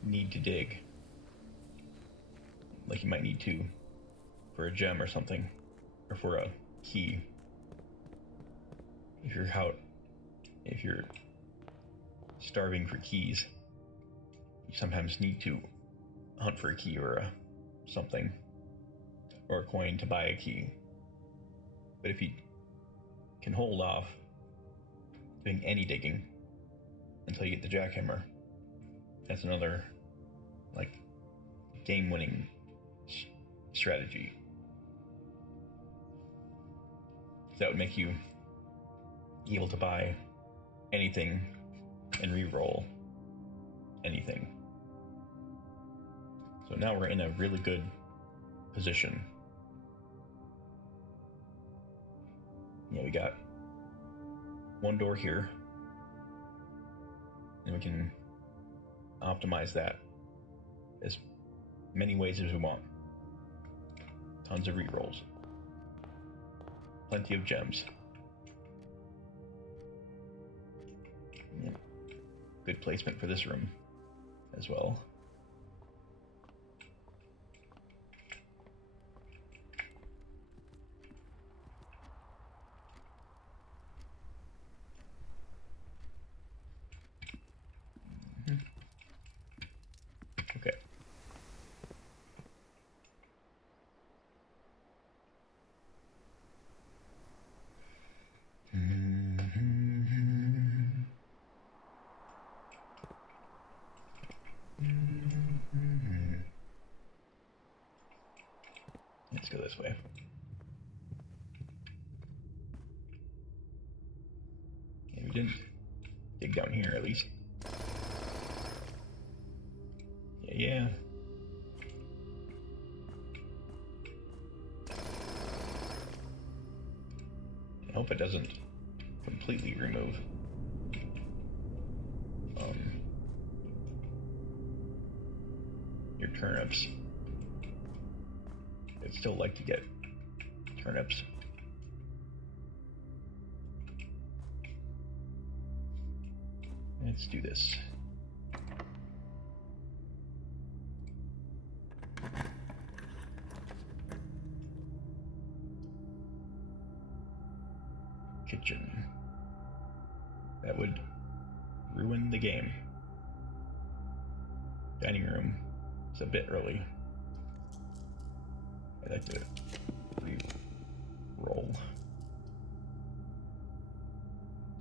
need to dig, like you might need to for a gem or something, or for a key, if you're starving for keys, you sometimes need to hunt for a key or something, or a coin to buy a key. But if you can hold off doing any digging until you get the jackhammer, that's another like game-winning strategy. So that would make you able to buy anything and re-roll anything. So now we're in a really good position. Yeah, we got one door here, and we can optimize that as many ways as we want. Tons of re-rolls. Plenty of gems. Yeah. Good placement for this room as well. Okay. Let's go this way. We didn't dig down here, at least. Yeah. I hope it doesn't completely remove your turnips. I'd still like to get turnips. Let's do this. Kitchen. That would ruin the game. Dining room. It's a bit early. I'd like to re-roll.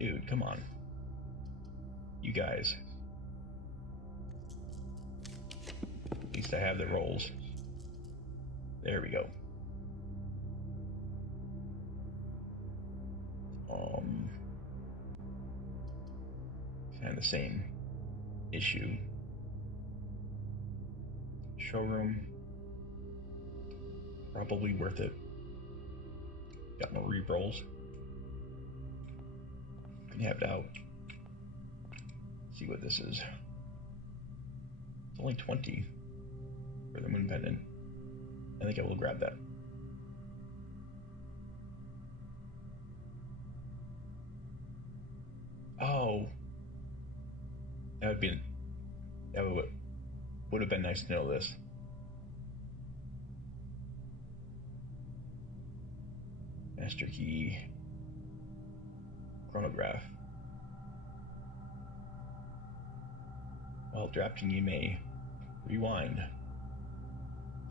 Dude, come on. You guys. At least I have the rolls. There we go. Kind of the same issue. Showroom. Probably worth it. Got more re-rolls. Can have it out. See what this is. It's only 20 for the moon pendant. I think I will grab that. Oh, that would have been nice to know this. Master key, chronograph. While drafting, you may rewind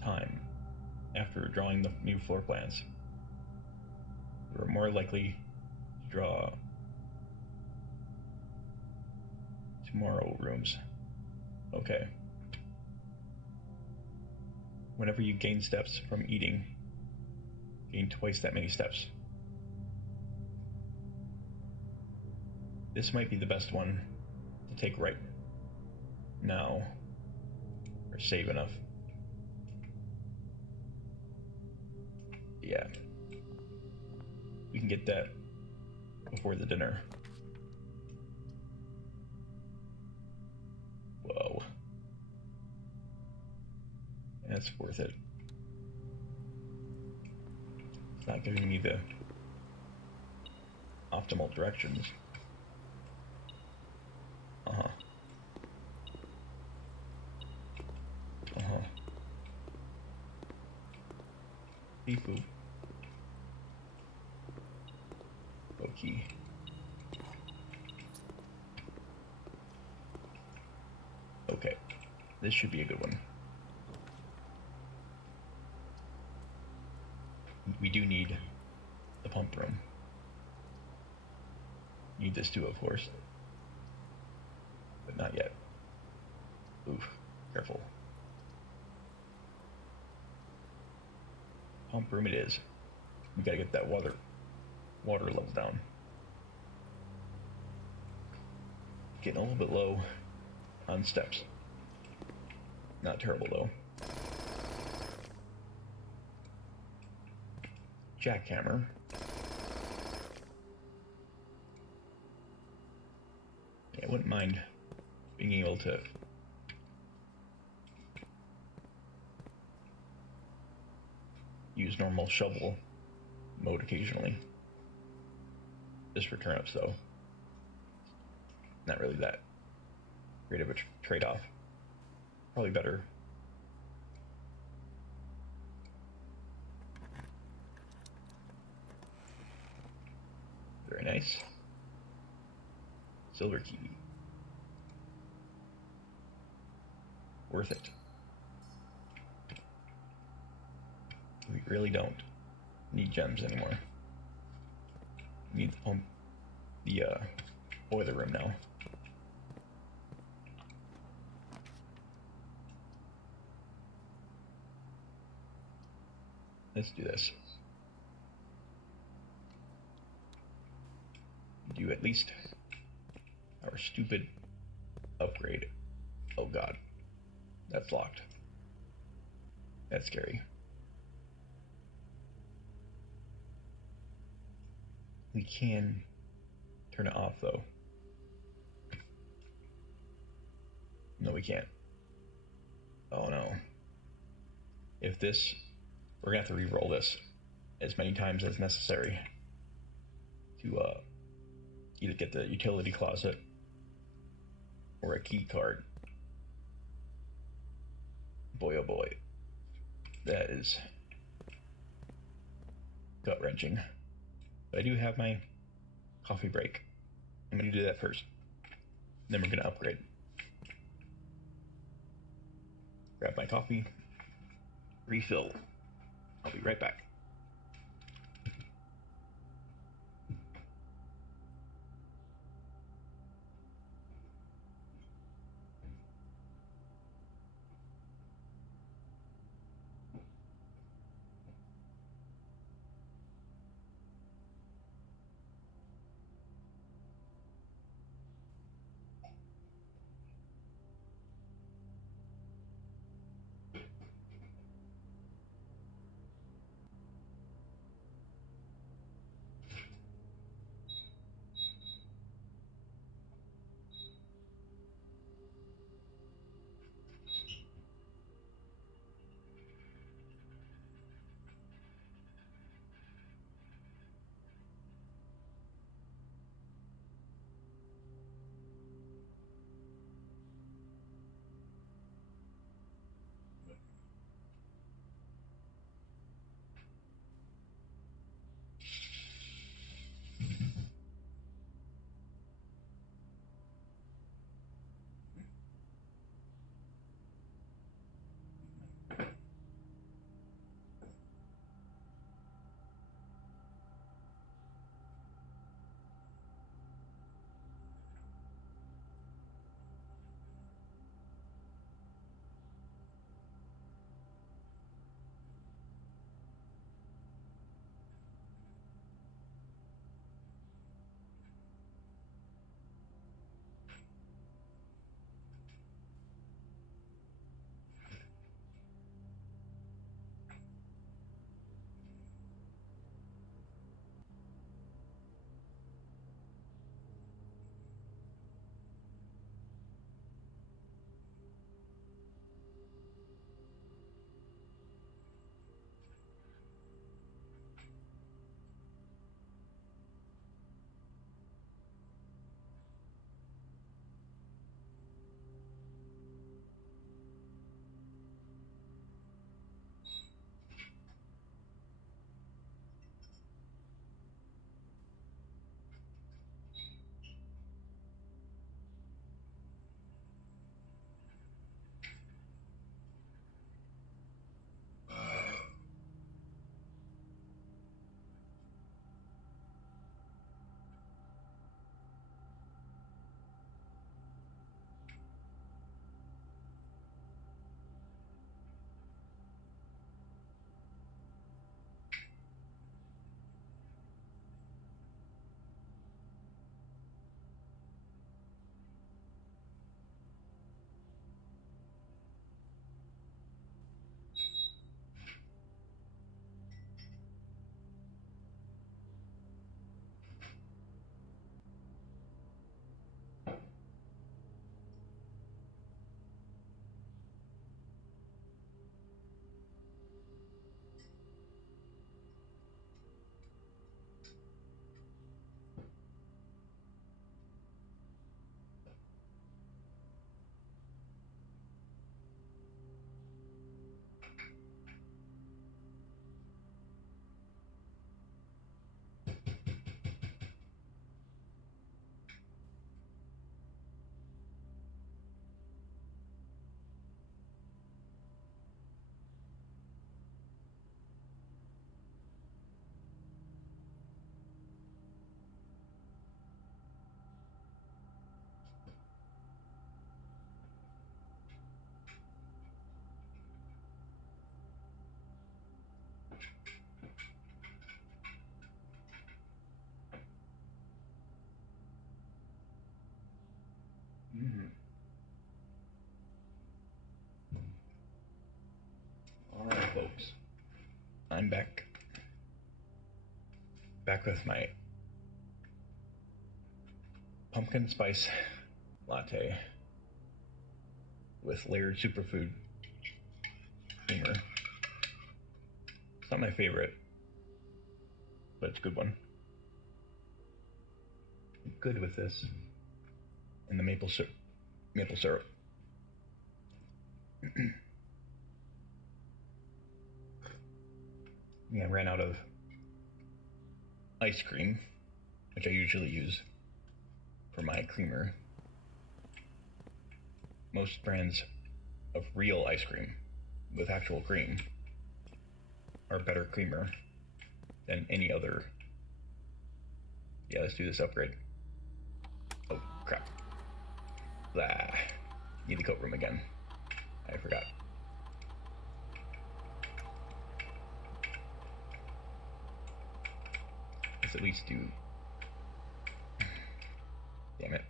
time after drawing the new floor plans. You are more likely to draw tomorrow rooms. Okay. Whenever you gain steps from eating, gain twice that many steps. This might be the best one to take right now, or save enough. Yeah. We can get that before the dinner. Whoa. That's worth it. It's not giving me the optimal directions. Seafood. Okay. Okay. This should be a good one. We do need the pump room. Need this too, of course. But not yet. Oof. Careful. Pump room it is. We gotta get that water level down. Getting a little bit low on steps. Not terrible though. Jackhammer. Yeah, I wouldn't mind being able to use normal shovel mode occasionally. Just for turnips though. Not really that great of a trade-off. Probably better. Very nice. Silver key. Worth it. We really don't need gems anymore. We need the boiler room now. Let's do this. Do at least our stupid upgrade. Oh god. That's locked. That's scary. We can turn it off though. No, we can't. Oh no. If this, we're gonna have to re-roll this as many times as necessary to either get the utility closet or a key card. Boy oh boy. That is gut-wrenching. But I do have my coffee break. I'm gonna do that first. Then we're gonna upgrade. Grab my coffee. Refill. I'll be right back. Alright, folks. I'm back. Back with my pumpkin spice latte with layered superfood creamer. It's not my favorite, but it's a good one. I'm good with this. And the maple syrup. Yeah, I ran out of ice cream, which I usually use for my creamer. Most brands of real ice cream with actual cream are better creamer than any other. Yeah, let's do this upgrade. Oh, crap. Blah. Need the coat room again. I forgot. Let's at least do... Damn it.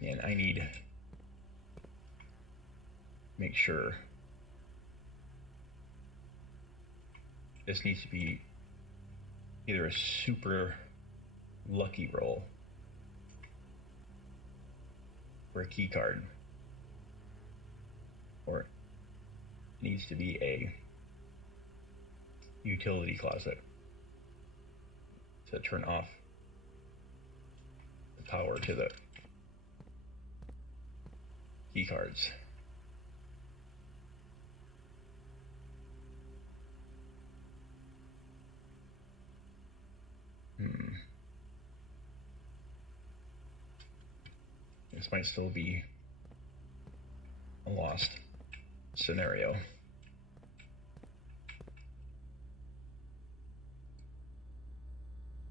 Man, I need... Make sure... This needs to be either a super lucky roll for a key card, or it needs to be a utility closet to turn off the power to the key cards. This might still be a lost scenario.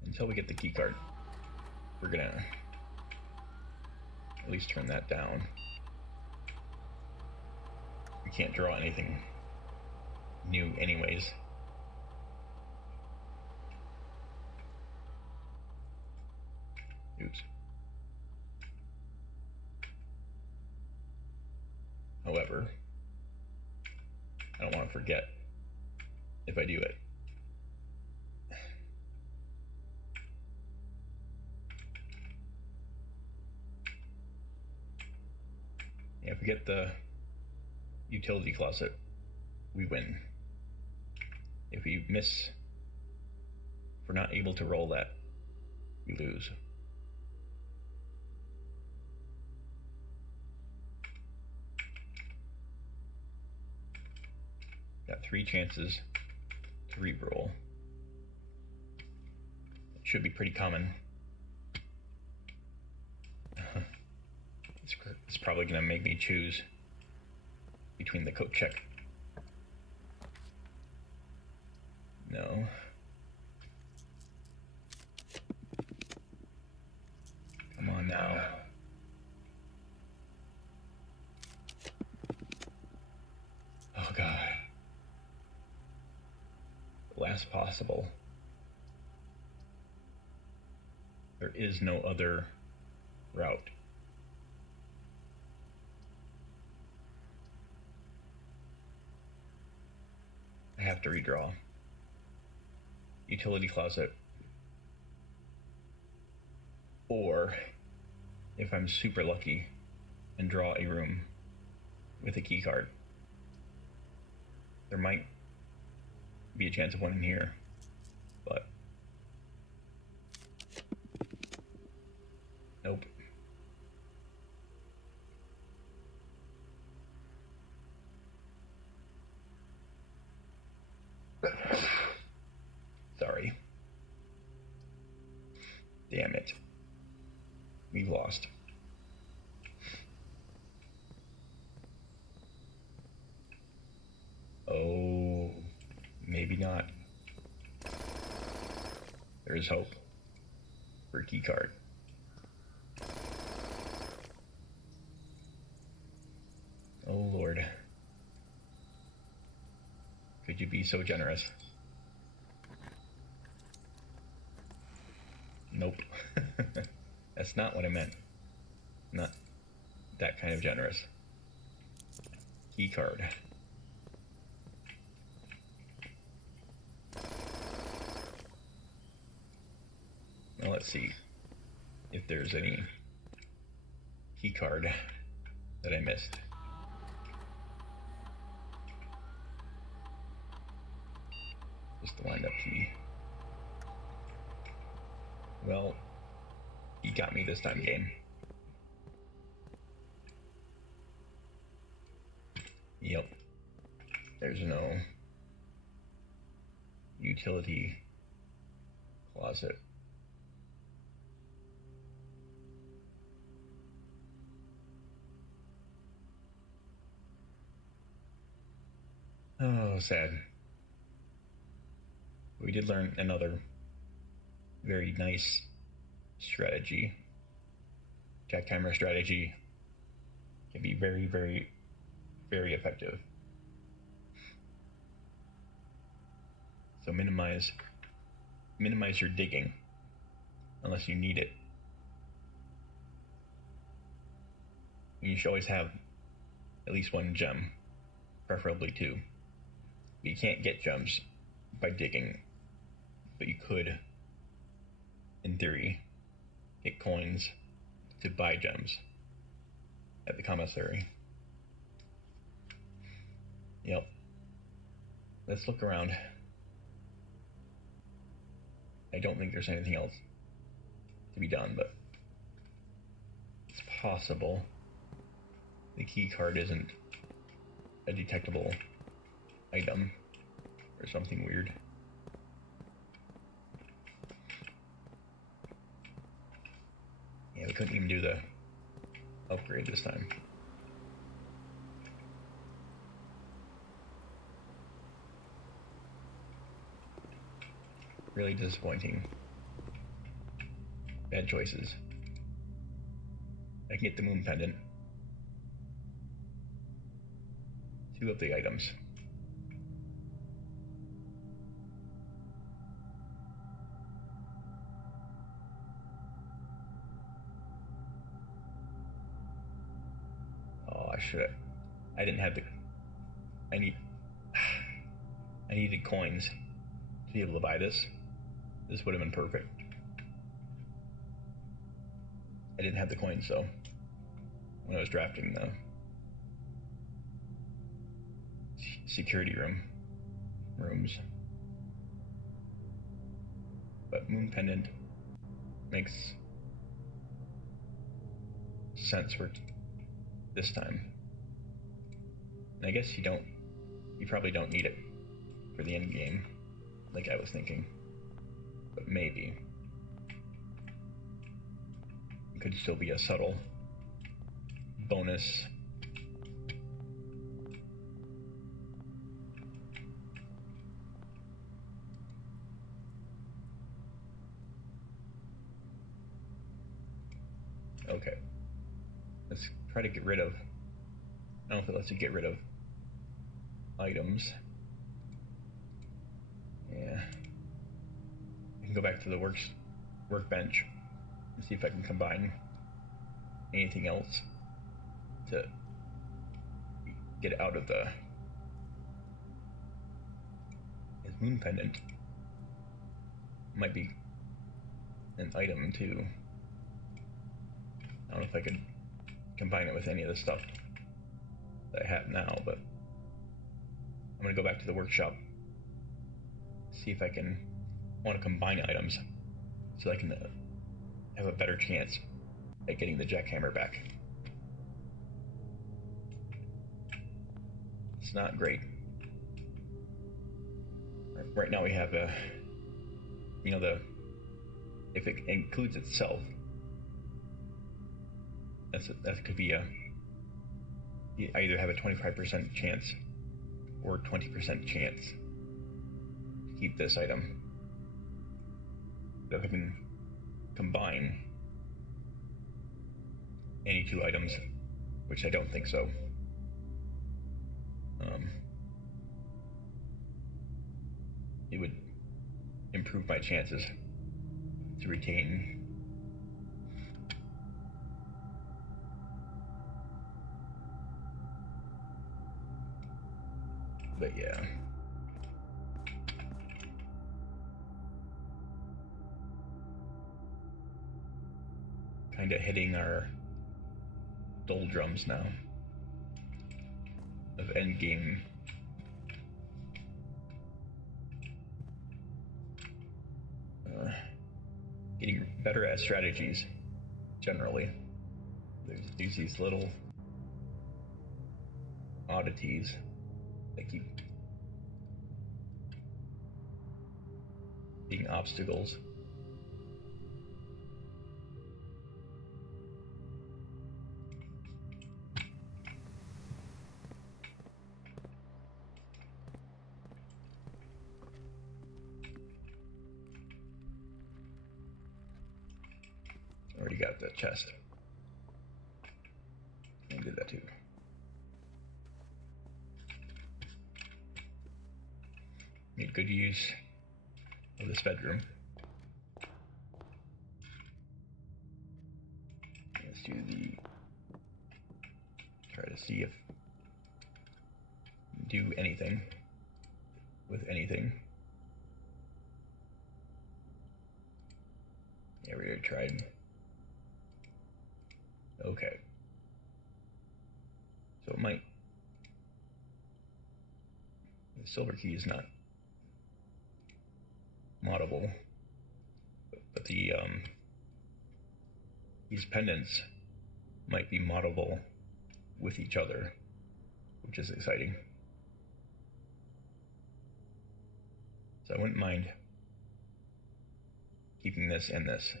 Until we get the key card, we're gonna at least turn that down. We can't draw anything new anyways. Oops. However, I don't want to forget if I do it. Yeah, if we get the utility closet, we win. If we miss, if we're not able to roll that, we lose. Got 3 chances to re-roll. It should be pretty common. It's probably going to make me choose between the coat check. No. Come on now. Oh God. Last possible. There is no other route. I have to redraw. Utility closet. Or, if I'm super lucky, and draw a room with a key card. There might be a chance of one in here, but nope. Sorry. Damn it. We've lost. Oh, maybe not. There is hope for a key card. Oh Lord. Could you be so generous? Nope. That's not what I meant. Not that kind of generous. Key card. Now let's see if there's any key card that I missed. Just the wind up key. Well, you got me this time, game. Yep. There's no utility closet. Oh, sad. We did learn another very nice strategy. Jackhammer strategy can be very, very, very effective. So minimize your digging unless you need it. You should always have at least one gem, preferably two. But you can't get gems by digging, but you could, in theory, get coins to buy gems at the commissary. Yep. Let's look around. I don't think there's anything else to be done, but it's possible the key card isn't a detectable item or something weird. Yeah, we couldn't even do the upgrade this time. Really disappointing. Bad choices. I can get the moon pendant. 2 of the items. Oh, I didn't have the, I needed coins to be able to buy this. This would have been perfect. I didn't have the coins though when I was drafting the security rooms. But moon pendant makes sense for this time. And I guess you probably don't need it for the end game, like I was thinking. But maybe. It could still be a subtle bonus. Okay. Let's try to get rid of, I don't know if it lets you get rid of items. Yeah. I can go back to the workbench and see if I can combine anything else to get out of the his moon pendant. Might be an item too. I don't know if I could combine it with any of the stuff that I have now, but I'm gonna go back to the workshop, see if I want to combine items so I can have a better chance at getting the jackhammer back. It's not great. Right now we have if it includes itself, that could be you either have a 25% chance or 20% chance to keep this item. So if I can combine any 2 items, which I don't think so, it would improve my chances to retain. But yeah. Kinda hitting our doldrums now of endgame. Getting better at strategies, generally. There's these little oddities that keep being obstacles. Already got the chest. I did that too. Made good use of this bedroom. Let's try to see if do anything with anything. Yeah, we already tried. Okay. So it might. The silver key is not moddable, but the these pendants might be moddable with each other, which is exciting. So I wouldn't mind keeping this and this.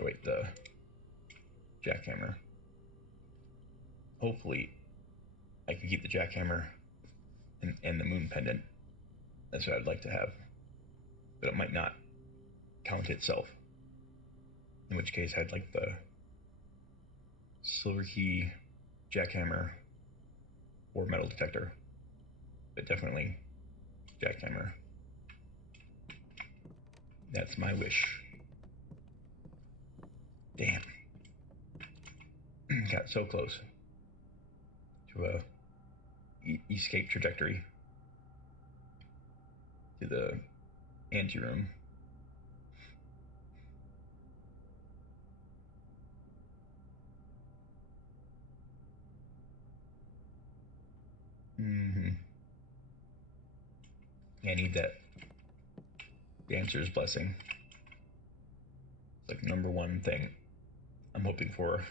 Oh wait, the jackhammer. Hopefully I can keep the jackhammer and the moon pendant. That's what I'd like to have. But it might not count itself. In which case I'd like the silver key, jackhammer, or metal detector. But definitely jackhammer. That's my wish. Damn. Got so close to a escape trajectory to the anteroom. I need that dancer's blessing. It's like number one thing I'm hoping for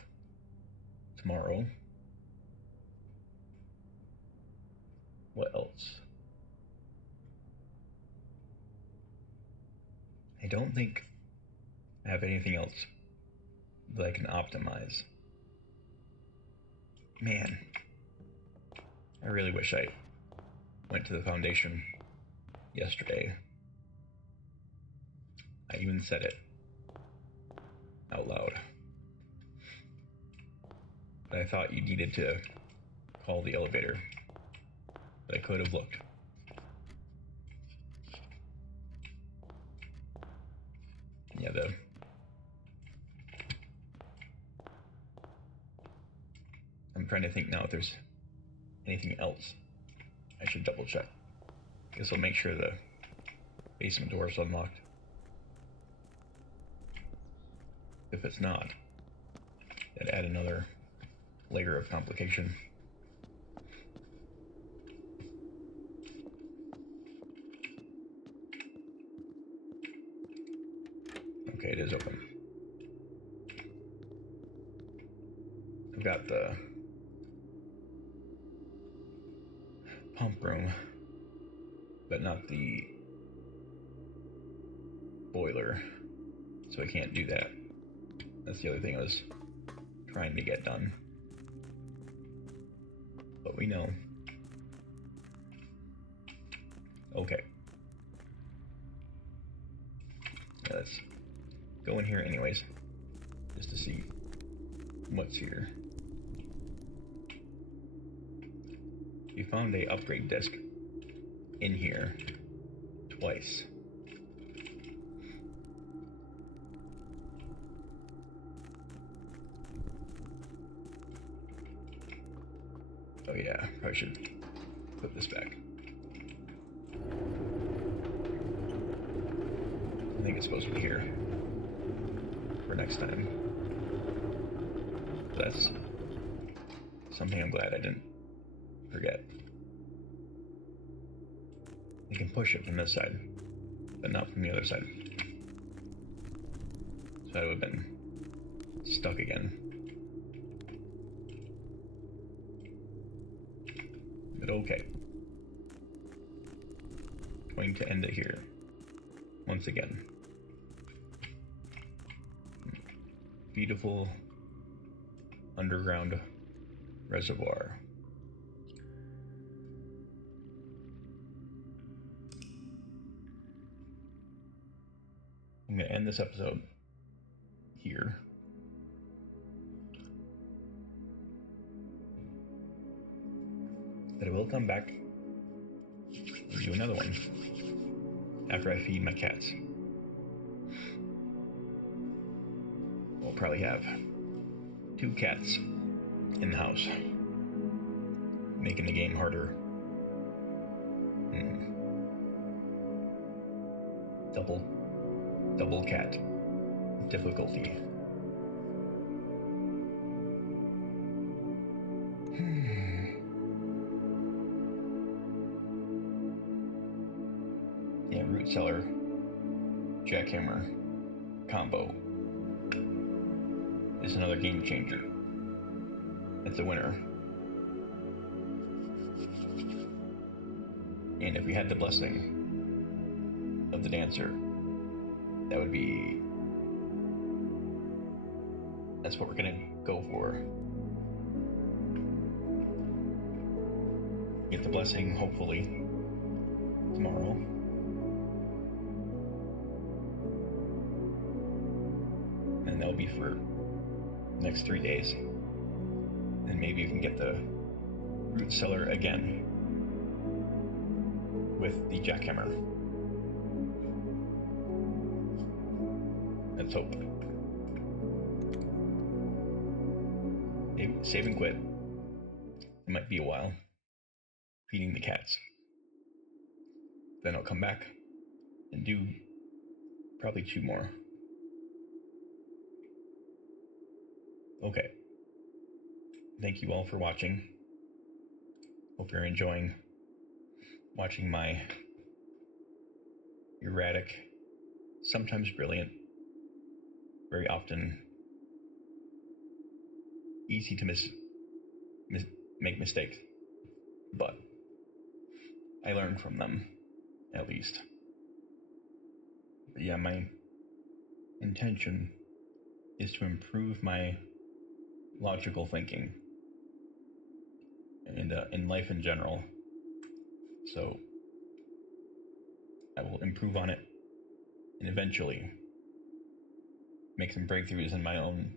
tomorrow. What else? I don't think I have anything else that I can optimize. Man, I really wish I went to the foundation yesterday. I even said it out loud. But I thought you needed to call the elevator. But I could have looked. Yeah, I'm trying to think now if there's anything else I should double check. Guess I'll make sure the basement door is unlocked. If it's not, that'd add another layer of complication. Okay, it is open. I've got the pump room, but not the boiler, so I can't do that. That's the other thing I was trying to get done. But we know. Okay. Yeah, let's go in here anyways, just to see what's here. We found a upgrade disc in here twice. Oh yeah, probably should put this back. I think it's supposed to be here for next time. That's something I'm glad I didn't forget. You can push it from this side, but not from the other side. So I would have been stuck again. But okay. Going to end it here. Once again. Beautiful underground reservoir. I'm going to end this episode here. But I will come back and do another one after I feed my cats. We'll probably have 2 cats in the house, making the game harder. Double cat difficulty. Yeah, root cellar jackhammer combo is another game changer. It's a winner. And if we had the blessing of the dancer, that would be... that's what we're gonna go for. Get the blessing, hopefully, tomorrow. And that'll be for the next 3 days. And maybe you can get the root cellar again with the jackhammer. Let's hope. Save and quit. It might be a while. Feeding the cats. Then I'll come back and do probably 2 more. Okay. Thank you all for watching. Hope you're enjoying watching my erratic, sometimes brilliant, very often easy to make mistakes, but I learn from them, at least. But yeah, my intention is to improve my logical thinking and in life in general. So I will improve on it and eventually make some breakthroughs in my own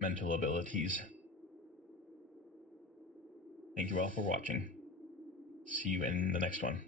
mental abilities. Thank you all for watching. See you in the next one.